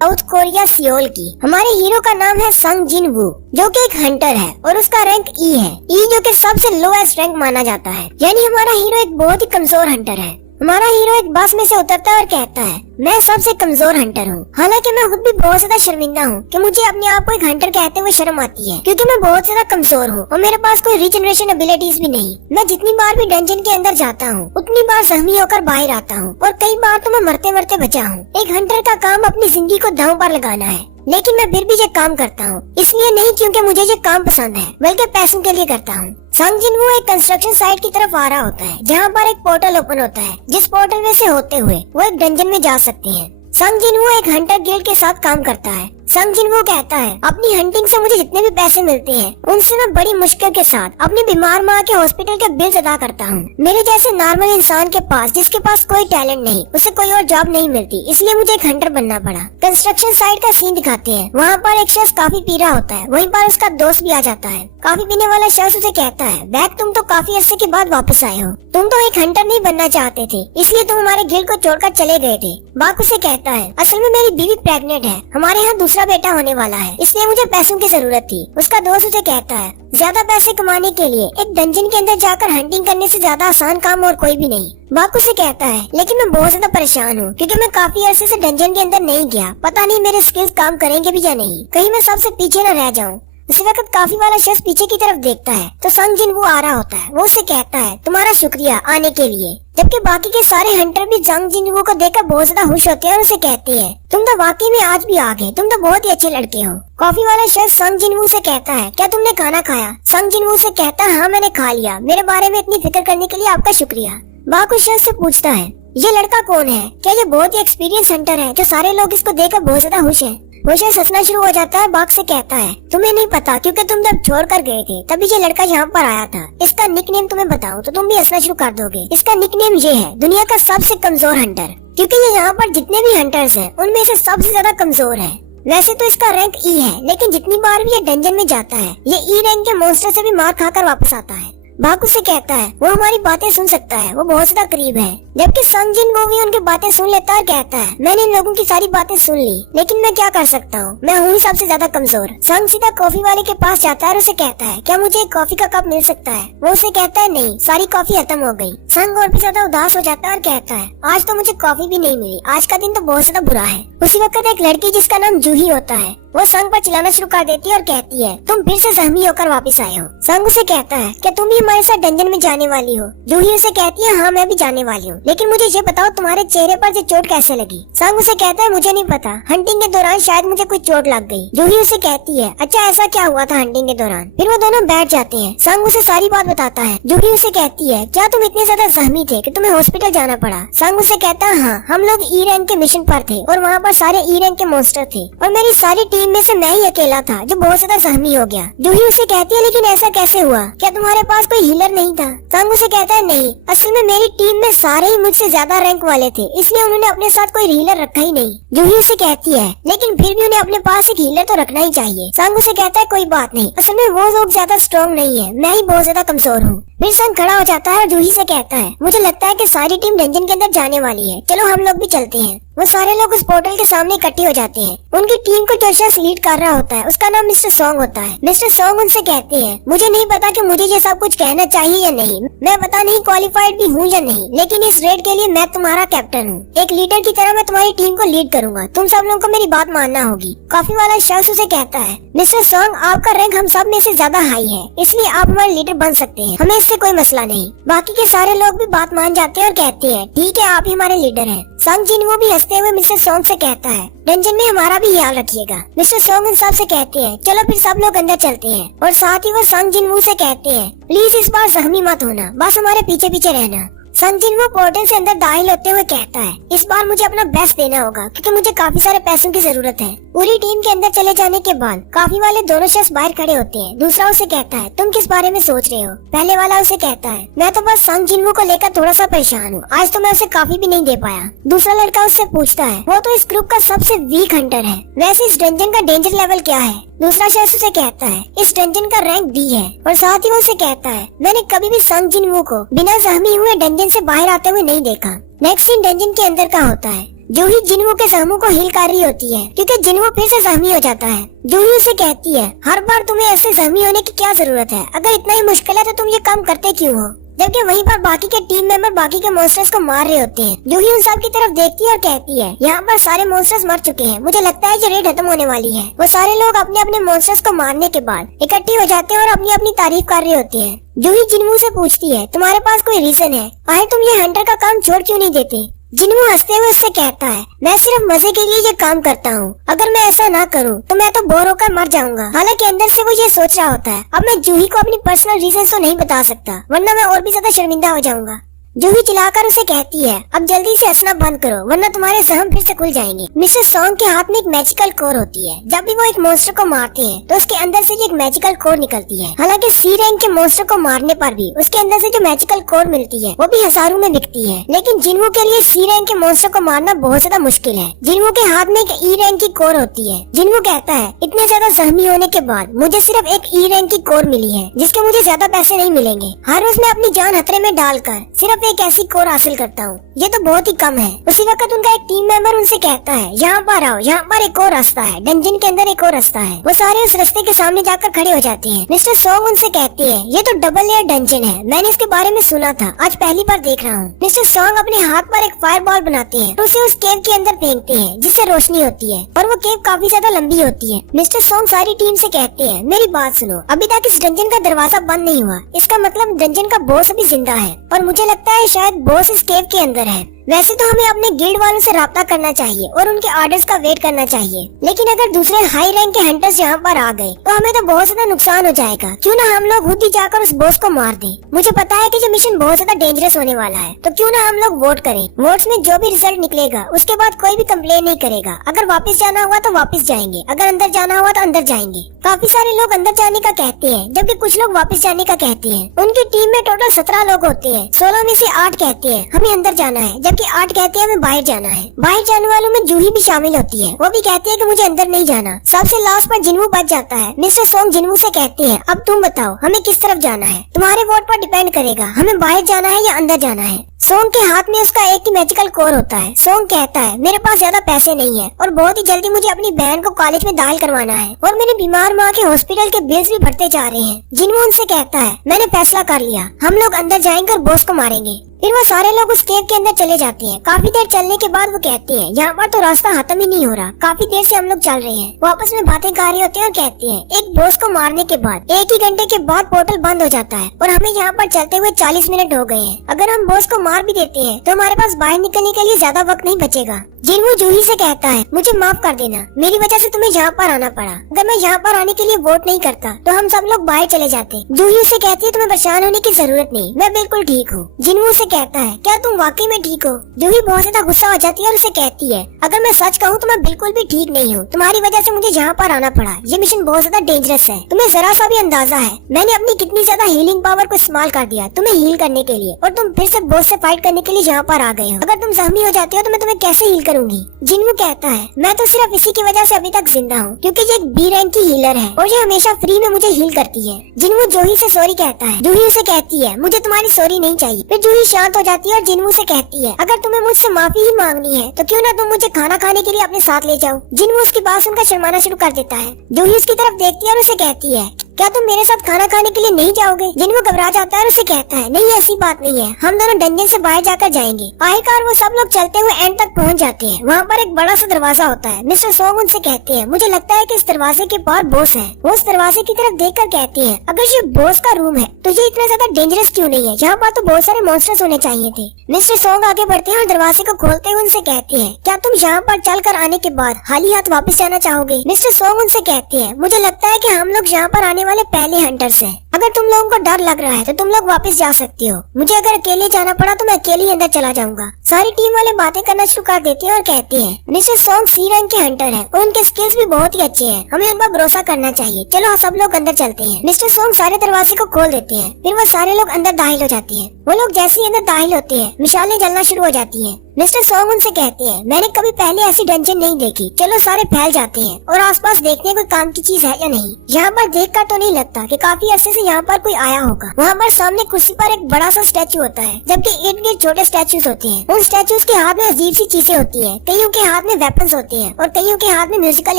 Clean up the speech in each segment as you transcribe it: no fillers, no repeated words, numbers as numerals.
South Korea Seoul की। हमारे hero का नाम है संग जिन वू, जो कि एक हंटर है और उसका रैंक ई है। ई जो कि सबसे लोएस्ट रैंक माना जाता है, यानी हमारा हीरो एक बहुत ही कमजोर हंटर है। हमारा हीरो एक बस में से उतरता है और कहता है, मैं सबसे कमजोर हंटर हूँ। हालांकि मैं खुद भी बहुत ज्यादा शर्मिंदा हूँ कि मुझे अपने आप को एक हंटर कहते हुए शर्म आती है, क्योंकि मैं बहुत ज्यादा कमजोर हूँ और मेरे पास कोई रिजनरेशन एबिलिटीज भी नहीं। मैं जितनी बार भी डंजन के अंदर जाता हूँ उतनी बार जख्मी होकर बाहर आता हूँ और कई बार तो मैं मरते मरते बचा हूँ। एक हंटर का काम अपनी जिंदगी को दांव पर लगाना है, लेकिन मैं फिर भी ये काम करता हूँ, इसलिए नहीं क्योंकि मुझे ये काम पसंद है, बल्कि पैसों के लिए करता हूँ। संग जिन वू एक कंस्ट्रक्शन साइट की तरफ आ रहा होता है, जहाँ पर एक पोर्टल ओपन होता है, जिस पोर्टल में से होते हुए वो एक डंजन में जा सकते हैं। संग जिन वू एक हंटर गिल्ड के साथ काम करता है। संग जिन वू कहता है, अपनी हंटिंग से मुझे जितने भी पैसे मिलते हैं उनसे मैं बड़ी मुश्किल के साथ अपनी बीमार माँ के हॉस्पिटल के बिल्स अदा करता हूँ। मेरे जैसे नॉर्मल इंसान के पास, जिसके पास कोई टैलेंट नहीं, उसे कोई और जॉब नहीं मिलती, इसलिए मुझे एक हंटर बनना पड़ा। कंस्ट्रक्शन साइट का सीन दिखाते हैं। वहाँ पर एक शख्स काफी पी रहा होता है, वहीं पर उसका दोस्त भी आ जाता है। काफी पीने वाला शख्स उसे कहता है, बैग तुम तो काफी अरसे के बाद वापस आए हो, तुम तो एक हंटर नहीं बनना चाहते थे, इसलिए तुम हमारे गिल्ड को छोड़कर चले गए थे। बाक उसे कहता है, असल में मेरी बीवी प्रेग्नेंट है, हमारे यहाँ दूसरा बेटा होने वाला है, इसलिए मुझे पैसों की जरूरत थी। उसका दोस्त उसे कहता है, ज्यादा पैसे कमाने के लिए एक डंजन के अंदर जाकर हंटिंग करने से ज्यादा आसान काम और कोई भी नहीं। बाक उसे कहता है, लेकिन मैं बहुत ज्यादा परेशान हूँ, क्योंकि मैं काफी अरसे से डंजन के अंदर नहीं गया, पता नहीं मेरे स्किल्स काम करेंगे भी या नहीं, कहीं मैं सबसे पीछे न रह जाऊँ। उसी वक्त काफी वाला शख्स पीछे की तरफ देखता है तो संग जिन वू आ रहा होता है। वो उसे कहता है, तुम्हारा शुक्रिया आने के लिए। जबकि बाकी के सारे हंटर भी संग जिन वू को देखकर बहुत ज्यादा खुश होते हैं और उसे कहते हैं, तुम तो वाकई में आज भी आ गए, तुम तो बहुत ही अच्छे लड़के हो। कॉफी वाला शख्स संग जिन वू से कहता है, क्या तुमने खाना खाया? संग जिन वू से कहता है, हाँ मैंने खा लिया, मेरे बारे में इतनी फिक्र करने के लिए आपका शुक्रिया। बाक उस शख्स से पूछता है, ये लड़का कौन है? क्या ये बहुत ही एक्सपीरियंस हंटर है जो सारे लोग इसको देखकर बहुत ज्यादा खुश है? वो शख्स हंसना शुरू हो जाता है। बाक से कहता है, तुम्हें नहीं पता, क्योंकि तुम जब छोड़ कर गए थे तभी ये लड़का यहाँ पर आया था। इसका निकनेम तुम्हें बताऊं तो तुम भी हंसना शुरू कर दोगे। इसका निकनेम ये है, दुनिया का सबसे कमजोर हंटर, क्योंकि ये यहाँ पर जितने भी हंटर्स हैं उनमें से सबसे ज्यादा कमजोर है। वैसे तो इसका रैंक ई है, लेकिन जितनी बार भी ये डंजन में जाता है ये ई रैंक के मॉन्स्टर से भी मार खाकर वापस आता है। बाक उसे कहता है, वो हमारी बातें सुन सकता है, वो बहुत ज्यादा करीब है। जबकि संग जिन वो भी उनकी बातें सुन लेता है और कहता है, मैंने इन लोगों की सारी बातें सुन ली, लेकिन मैं क्या कर सकता हूँ, मैं हूँ ही सबसे ज्यादा कमजोर। संग सीधा कॉफी वाले के पास जाता है और उसे कहता है, क्या मुझे एक कॉफी का कप मिल सकता है? वो उसे कहता है, नहीं, सारी कॉफी खत्म हो गई। संग और भी ज्यादा उदास हो जाता है और कहता है, आज तो मुझे कॉफी भी नहीं मिली, आज का दिन तो बहुत ज्यादा बुरा है। उसी वक्त एक लड़की जिसका नाम जूही होता है, वो संग पर चिल्लाना शुरू कर देती है और कहती है, तुम फिर से जख्मी होकर वापस आए हो। संग उसे कहता है, क्या तुम भी हमारे साथ डंजन में जाने वाली हो? जूही उसे कहती है, हाँ मैं भी जाने वाली हूँ, लेकिन मुझे ये बताओ तुम्हारे चेहरे पर ये चोट कैसे लगी? संग उसे कहता है, मुझे नहीं पता, हंटिंग के दौरान शायद मुझे कोई चोट लग गई। जूही उसे कहती है, अच्छा ऐसा क्या हुआ था हंटिंग के दौरान? फिर वो दोनों बैठ जाते हैं। संग उसे सारी बात बताता है। जूही उसे कहती है, क्या तुम इतने ज्यादा जख्मी थे कि तुम्हें हॉस्पिटल जाना पड़ा? संग उसे कहता है, हाँ, हम लोग ई रैंक के मिशन पर थे और वहाँ पर सारे ई रैंक के मॉन्स्टर थे और मेरी सारी टीम में से मैं ही अकेला था जो बहुत ज्यादा जख्मी हो गया। जूही उसे कहती है, लेकिन ऐसा कैसे हुआ? क्या तुम्हारे पास कोई हीलर नहीं था? संग उसे कहता है, नहीं, असल में मेरी टीम में सारे ही मुझसे ज्यादा रैंक वाले थे, इसलिए उन्होंने अपने साथ कोई हीलर रखा ही नहीं। जूही उसे कहती है, लेकिन फिर भी उन्हें अपने पास एक हीलर तो रखना ही चाहिए। संग उसे कहता है, कोई बात नहीं, असल में वो लोग ज्यादा स्ट्रॉन्ग नहीं है, मैं ही बहुत ज्यादा कमजोर हूँ। फिर संग खड़ा हो जाता है और जूही से कहता है, मुझे लगता है कि सारी टीम डंजन के अंदर जाने वाली है, चलो हम लोग भी चलते हैं। वो सारे लोग उस पोर्टल के सामने इकट्ठे हो जाते हैं। उनकी टीम को जो शख्स लीड कर रहा होता है उसका नाम मिस्टर सॉन्ग होता है। मिस्टर सॉन्ग उनसे कहते हैं, मुझे नहीं पता कि मुझे ये सब कुछ कहना चाहिए या नहीं, मैं पता नहीं क्वालिफाइड भी हूँ या नहीं, लेकिन इस रेड के लिए मैं तुम्हारा कैप्टन हूँ। एक लीडर की तरह मैं तुम्हारी टीम को लीड करूंगा, तुम सब लोगों को मेरी बात मानना होगी। कॉफी वाला शख्स उसे कहता है, मिस्टर सॉन्ग, आपका रैंक हम सब में से ज्यादा हाई है, इसलिए आप हमारे लीडर बन सकते हैं, हमें इससे कोई मसला नहीं। बाकी के सारे लोग भी बात मान जाते हैं और कहते हैं, ठीक है, आप ही हमारे लीडर हैं। संग जिन वो भी हंसते हुए मिस्टर सॉन्ग से कहता है, डंजन में हमारा भी ख्याल रखिएगा। मिस्टर सॉन्ग उन सब से कहते हैं, चलो फिर सब लोग अंदर चलते हैं। और साथ ही वो संग जिन वू से कहते हैं, प्लीज इस बार जख्मी मत होना, बस हमारे पीछे पीछे रहना। संग जिन वो पोर्टल से अंदर दाखिल होते हुए कहता है, इस बार मुझे अपना बेस्ट देना होगा, क्योंकि मुझे काफी सारे पैसों की जरूरत है। पूरी टीम के अंदर चले जाने के बाद काफी वाले दोनों शख्स बाहर खड़े होते हैं। दूसरा उसे कहता है, तुम किस बारे में सोच रहे हो? पहले वाला उसे कहता है, मैं तो बस संग जिन वू को लेकर थोड़ा सा परेशान हूँ, आज तो मैं उसे काफी भी नहीं दे पाया। दूसरा लड़का उससे पूछता है, वो तो इस ग्रुप का सबसे वीक हंटर है, वैसे इस डंजन का डेंजर लेवल क्या है? दूसरा शख्स उसे कहता है, इस डंजन का रैंक डी है। और साथ ही वो उसे कहता है, मैंने कभी भी संग जिन वू को बिना जख्मी हुए डंजन से बाहर आते हुए नहीं देखा। नेक्स्ट सीन डंजन के अंदर का होता है। जूही जिन्वो के जख्मों को हील कर रही होती है क्योंकि जिन्वो फिर से जख्मी हो जाता है। जूही उसे कहती है, हर बार तुम्हें ऐसे जख्मी होने की क्या जरूरत है? अगर इतना ही मुश्किल है तो तुम ये काम करते क्यों हो? जबकि वहीं पर बाकी के टीम मेंबर बाकी के मॉन्स्टर्स को मार रहे होते हैं। जूही उन सब की तरफ देखती है और कहती है, यहाँ पर सारे मॉन्स्टर्स मर चुके हैं, मुझे लगता है ये रेड खत्म होने वाली है। वो सारे लोग अपने अपने मॉन्स्टर्स को मारने के बाद इकट्ठे हो जाते हैं और अपनी अपनी तारीफ कर रहे होते हैं। जूही जिन्वो से पूछती है, तुम्हारे पास कोई रीजन है? आखिर तुम ये हंटर का काम छोड़ क्यों नहीं देते? जिन्वो हंसते हुए उससे कहता है, मैं सिर्फ मजे के लिए ये काम करता हूँ। अगर मैं ऐसा ना करूँ तो मैं तो बोर होकर मर जाऊंगा। हालांकि अंदर से वो ये सोच रहा होता है, अब मैं जूही को अपनी पर्सनल रीजन तो नहीं बता सकता, वरना मैं और भी ज्यादा शर्मिंदा हो जाऊंगा। जूही चिल्लाकर उसे कहती है, अब जल्दी से हंसना बंद करो वरना तुम्हारे जख्म फिर से खुल जाएंगे। मिस्टर सॉन्ग के हाथ में एक मैजिकल कोर होती है। जब भी वो एक मॉन्स्टर को मारते हैं तो उसके अंदर से एक मैजिकल कोर निकलती है। हालांकि सी रैंक के मॉन्स्टर को मारने पर भी उसके अंदर से जो मैजिकल कोर मिलती है वो भी हजारों में बिकती है। लेकिन जिन्वो के लिए सी रैंक के मॉन्स्टर को मारना बहुत ज्यादा मुश्किल है। जिन्वो के हाथ में एक ई रैंक की कोर होती है। जिन्वो कहता है, इतने ज्यादा जख्मी होने के बाद मुझे सिर्फ एक ई रैंक की कोर मिली है जिसके मुझे ज्यादा पैसे नहीं मिलेंगे। हर रोज मैं अपनी जान खतरे में डालकर सिर्फ एक ऐसी कोर हासिल करता हूँ, ये तो बहुत ही कम है। उसी वक्त उनका एक टीम मेंबर उनसे कहता है, यहाँ पर आओ, यहाँ पर एक और रास्ता है, डंजन के अंदर एक और रास्ता है। वो सारे उस रास्ते के सामने जाकर खड़े हो जाते हैं। मिस्टर सॉन्ग उनसे कहते हैं, ये तो डबल लेयर डंजन है, मैंने इसके बारे में सुना था, आज पहली बार देख रहा हूँ। मिस्टर सॉन्ग अपने हाथ पर एक फायर बॉल बनाते हैं, उसे उस केव के अंदर फेंकते हैं जिससे रोशनी होती है और वो केव काफी ज्यादा लंबी होती है। मिस्टर सॉन्ग सारी टीम से कहते हैं, मेरी बात सुनो, अभी तक इस डंजन का दरवाजा बंद नहीं हुआ, इसका मतलब डंजन का बॉस अभी जिंदा है और मुझे लगता है शायद बॉस इस केव के अंदर है। वैसे तो हमें अपने गिल्ड वालों से राब्ता करना चाहिए और उनके ऑर्डर्स का वेट करना चाहिए, लेकिन अगर दूसरे हाई रैंक के हंटर्स यहाँ पर आ गए तो हमें तो बहुत ज्यादा नुकसान हो जाएगा। क्यों ना हम लोग खुद ही जाकर उस बॉस को मार दें। मुझे पता है कि ये मिशन बहुत ज्यादा डेंजरस होने वाला है, तो क्यों ना हम लोग वोट करें। वोट्स में जो भी रिजल्ट निकलेगा उसके बाद कोई भी कंप्लेन नहीं करेगा। अगर वापस जाना हुआ तो वापस जाएंगे, अगर अंदर जाना हुआ तो अंदर जाएंगे। काफी सारे लोग अंदर जाने का कहते हैं जबकि कुछ लोग वापस जाने का कहते हैं। उनकी टीम में टोटल 17 लोग होते हैं, 16 में से 8 कहते हैं हमें अंदर जाना है, जबकि 8 कहते हैं बाहर जाना है। बाहर जाने वालों में जूही भी शामिल होती है, वो भी कहती है कि मुझे अंदर नहीं जाना। सबसे लास्ट पर जिन्वो बच जाता है। मिस्टर सॉन्ग जिन्वो से कहते हैं, अब तुम बताओ हमें किस तरफ जाना है, तुम्हारे वोट पर डिपेंड करेगा हमें बाहर जाना है या अंदर जाना है। सॉन्ग के हाथ में उसका एक ही मैजिकल कोर होता है। सॉन्ग कहता है, मेरे पास ज्यादा पैसे नहीं है और बहुत ही जल्दी मुझे अपनी बहन को कॉलेज में दाखिल करवाना है और मेरी बीमार माँ के हॉस्पिटल के बिल्स भी भरते जा रहे हैं। जिन्वो उनसे कहता है, मैंने फैसला कर लिया, हम लोग अंदर जाएंगे और बॉस को मारेंगे। फिर वो सारे लोग उस केव के अंदर चले जाते हैं। काफी देर चलने के बाद वो कहते हैं, यहाँ पर तो रास्ता खत्म ही नहीं हो रहा, काफी देर से हम लोग चल रहे हैं। वो आपस में बातें कर रहे होते हैं और कहते हैं, एक बॉस को मारने के बाद 1 ही घंटे के बाद पोर्टल बंद हो जाता है और हमें यहाँ पर चलते हुए 40 मिनट हो गए हैं। अगर हम बॉस को मार भी देते हैं तो हमारे पास बाहर निकलने के लिए ज्यादा वक्त नहीं बचेगा। जिन्वो जूही से कहता है, मुझे माफ कर देना, मेरी वजह से तुम्हें यहाँ पर आना पड़ा। अगर मैं यहाँ पर आने के लिए वोट नहीं करता तो हम सब लोग बाहर चले जाते। जूही उसे कहती है, तुम्हें परेशान होने की जरूरत नहीं, मैं बिल्कुल ठीक हूँ। जिन्वो उसे कहता है, क्या तुम वाकई में ठीक हो? जूही बहुत ज्यादा गुस्सा हो जाती है और उसे कहती है, अगर मैं सच कहूँ तो मैं बिल्कुल भी ठीक नहीं हूँ, तुम्हारी वजह से मुझे यहाँ पर आना पड़ा। ये मिशन बहुत ज्यादा डेंजरस है, तुम्हें जरा सा भी अंदाजा है मैंने अपनी कितनी ज्यादा हीलिंग पावर को इस्तेमाल कर दिया तुम्हें हील करने के लिए, और तुम फिर से बॉस से फाइट करने के लिए यहाँ पर आ गए हो। अगर तुम जख्मी हो जाते हो तो मैं तुम्हें कैसे हील करूंगी? जिन्वो कहता है, मैं तो सिर्फ इसी की वजह से अभी तक जिंदा हूँ क्योंकि ये एक बी रैंक की हीलर है और ये हमेशा फ्री में मुझे हील करती है। जिन्वो जूही से सॉरी कहता है। जूही उसे कहती है, मुझे तुम्हारी सॉरी नहीं चाहिए। फिर जूही शांत हो जाती है और जिन्वो से कहती है, अगर तुम्हें मुझसे माफी ही मांगनी है तो क्यों ना तुम मुझे खाना खाने के लिए अपने साथ ले जाओ। जिन्वो उसकी बात सुनकर शर्माना शुरू कर देता है। जूही उसकी तरफ देखती है और उसे कहती है, क्या तुम मेरे साथ खाना खाने के लिए नहीं जाओगे? जिन्वो घबरा जाता है और उसे कहता है, नहीं ऐसी बात नहीं है, हम दोनों डंजन से बाहर जाकर जाएंगे। आखिरकार वो सब लोग चलते हुए एंड तक पहुंच जाते हैं। वहाँ पर एक बड़ा सा दरवाजा होता है। मिस्टर सॉन्ग उनसे कहते हैं, मुझे लगता है कि इस दरवाजे के बाहर बॉस है। वो उस दरवाजे की तरफ देखकर कहती है, अगर ये बॉस का रूम है तो ये इतना ज्यादा डेंजरस क्यों नहीं है? यहाँ पर तो बहुत सारे मॉन्स्टर्स होने चाहिए थे। मिस्टर सॉन्ग आगे बढ़ते हैं और दरवाजे को खोलते हुए उनसे कहते हैं, क्या तुम यहाँ पर चल कर आने के बाद खाली हाथ वापस जाना चाहोगे? मिस्टर सॉन्ग उनसे कहते हैं, मुझे लगता है कि हम लोग यहाँ पर आने वाले पहले हंटर्स हैं। अगर तुम लोगों को डर लग रहा है तो तुम लोग वापस जा सकते हो। मुझे अगर अकेले जाना पड़ा तो मैं अकेले ही अंदर चला जाऊंगा। सारी टीम वाले बातें करना शुरू कर देते हैं और कहते हैं, मिस्टर सॉन्ग सी रैंक के हंटर हैं और उनके स्किल्स भी बहुत ही अच्छे हैं, हमें उन पर भरोसा करना चाहिए। चलो सब लोग अंदर चलते हैं। मिस्टर सॉन्ग सारे दरवाजे को खोल देते हैं। फिर वो सारे लोग अंदर दाखिल हो जाते हैं। वो लोग जैसे ही अंदर दाखिल होते हैं मिसालें जलना शुरू हो जाती हैं। मिस्टर सॉन्ग उनसे कहते हैं, मैंने कभी पहले ऐसी डंजन नहीं देखी, चलो सारे फैल जाते हैं और आसपास देखने कोई काम की चीज है या नहीं। यहाँ पर देखकर तो तो नहीं लगता कि काफी अरसे से यहाँ पर कोई आया होगा। वहाँ पर सामने कुर्सी पर एक बड़ा सा स्टैचू होता है, जबकि इर्द गिर्द छोटे स्टैचूज होते हैं। उन स्टैचूज के हाथ में अजीब सी चीजें होती हैं, कईयों के हाथ में वेपन्स होते हैं और कईयों के हाथ में म्यूजिकल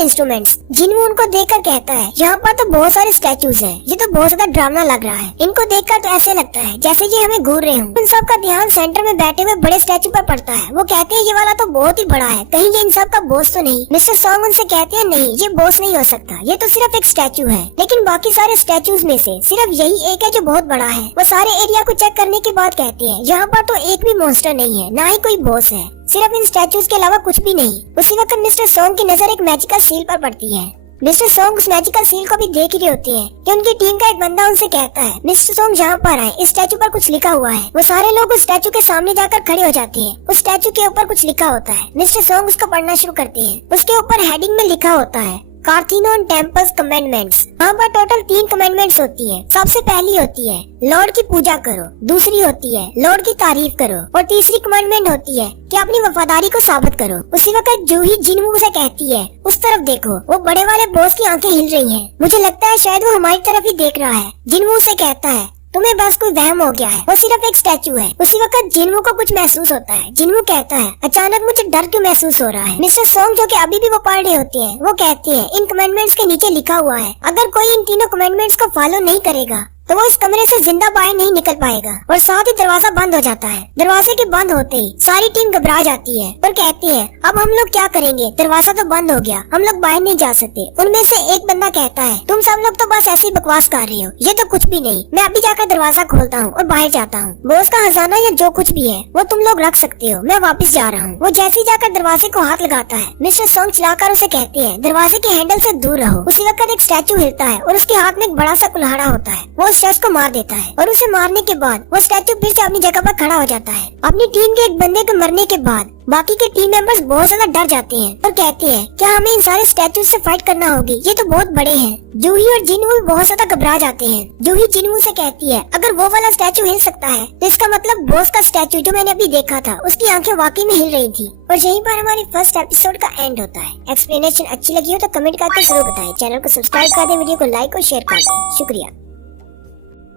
इंस्ट्रूमेंट्स। जिन्हों उनको देखकर कहता है, यहाँ पर तो बहुत सारे स्टैचूज हैं, ये तो बहुत ज्यादा ड्रामा लग रहा है। इनको देखकर तो ऐसे लगता है जैसे ये हमें घूर रहे हों। उन सब का ध्यान सेंटर में बैठे हुए बड़े स्टैचू पर पड़ता है। वो कहते हैं ये वाला तो बहुत ही बड़ा है, कहीं ये इन सब का बॉस तो नहीं। मिस्टर सॉन्ग उनसे कहते हैं नहीं, ये बॉस नहीं हो सकता, ये तो सिर्फ एक स्टैचू है। लेकिन बाकी सारे स्टैचूज में से सिर्फ यही एक है जो बहुत बड़ा है। वो सारे एरिया को चेक करने के बाद कहते हैं यहाँ पर तो एक भी मॉन्स्टर नहीं है, ना ही कोई बॉस है, सिर्फ इन स्टैचूज के अलावा कुछ भी नहीं। उसी वक्त मिस्टर सॉन्ग की नजर एक मैजिकल सील पर पड़ती है। मिस्टर सॉन्ग उस मैजिकल सील को भी देख ही रहे होते हैं कि उनकी टीम का एक बंदा उनसे कहता है, मिस्टर सॉन्ग यहाँ पर आए, इस स्टैचू पर कुछ लिखा हुआ है। वो सारे लोग उस स्टैचू के सामने जाकर खड़े हो जाते हैं। उस स्टैचू के ऊपर कुछ लिखा होता है। मिस्टर सॉन्ग उसको पढ़ना शुरू करते हैं। उसके ऊपर हेडिंग में लिखा होता है कार्थीनोन टेम्पल्स कमेंडमेंट्स। यहाँ पर टोटल 3 कमेंडमेंट्स होती है। सबसे पहली होती है लॉर्ड की पूजा करो, दूसरी होती है लॉर्ड की तारीफ करो और तीसरी कमेंडमेंट होती है कि अपनी वफादारी को साबित करो। उसी वक्त जूही जिनवू से कहती है, उस तरफ देखो, वो बड़े वाले बॉस की आंखें हिल रही हैं। मुझे लगता है शायद वो हमारी तरफ ही देख रहा है। जिनवू से कहता है, तुम्हें बस कोई वहम हो गया है, वो सिर्फ एक स्टैचू है। उसी वक्त जिनवू को कुछ महसूस होता है। जिनवू कहता है, अचानक मुझे डर क्यों महसूस हो रहा है। मिस्टर सॉन्ग जो कि अभी भी वो पढ़ रहे होते हैं, वो कहते हैं इन कमेंडमेंट्स के नीचे लिखा हुआ है अगर कोई इन तीनों कमेंडमेंट्स को फॉलो नहीं करेगा तो वो इस कमरे से जिंदा बाहर नहीं निकल पाएगा। और साथ ही दरवाजा बंद हो जाता है। दरवाजे के बंद होते ही सारी टीम घबरा जाती है और कहती है, अब हम लोग क्या करेंगे, दरवाजा तो बंद हो गया, हम लोग बाहर नहीं जा सकते। उनमें से एक बंदा कहता है, तुम सब लोग तो बस ऐसी बकवास कर रहे हो, ये तो कुछ भी नहीं, मैं अभी जाकर दरवाजा खोलता हूँ और बाहर जाता हूँ। बॉस का खजाना या जो कुछ भी है वो तुम लोग रख सकते हो, मैं वापस जा रहा हूँ। वो जैसे ही जाकर दरवाजे को हाथ लगाता है, मिस्टर सॉन्ग चिल्लाकर उसे कहते हैं, दरवाजे के हैंडल से दूर रहो। उसी वक्त एक स्टैचू हिलता है और उसके हाथ में एक बड़ा सा कुल्हाड़ा होता है। वो स्टैचू को मार देता है और उसे मारने के बाद वो स्टैचू फिर से अपनी जगह पर खड़ा हो जाता है। अपनी टीम के एक बंदे के मरने के बाद बाकी के टीम मेंबर्स बहुत ज्यादा डर जाते हैं और कहते हैं, क्या हमें इन सारे स्टैचू से फाइट करना होगी, ये तो बहुत बड़े हैं। जूही और जिनवू बहुत ज्यादा घबरा जाते हैं। जूही जिनवू से कहती है, अगर वो वाला स्टैचू हिल सकता है तो इसका मतलब बॉस का स्टैचू जो मैंने अभी देखा था उसकी आंखें वाकई में हिल रही थी। और यहीं पर हमारी फर्स्ट एपिसोड का एंड होता है। एक्सप्लेनेशन अच्छी लगी हो तो कमेंट करके जरूर बताएं। चैनल को सब्सक्राइब कर दें, वीडियो को लाइक और शेयर कर दें। शुक्रिया।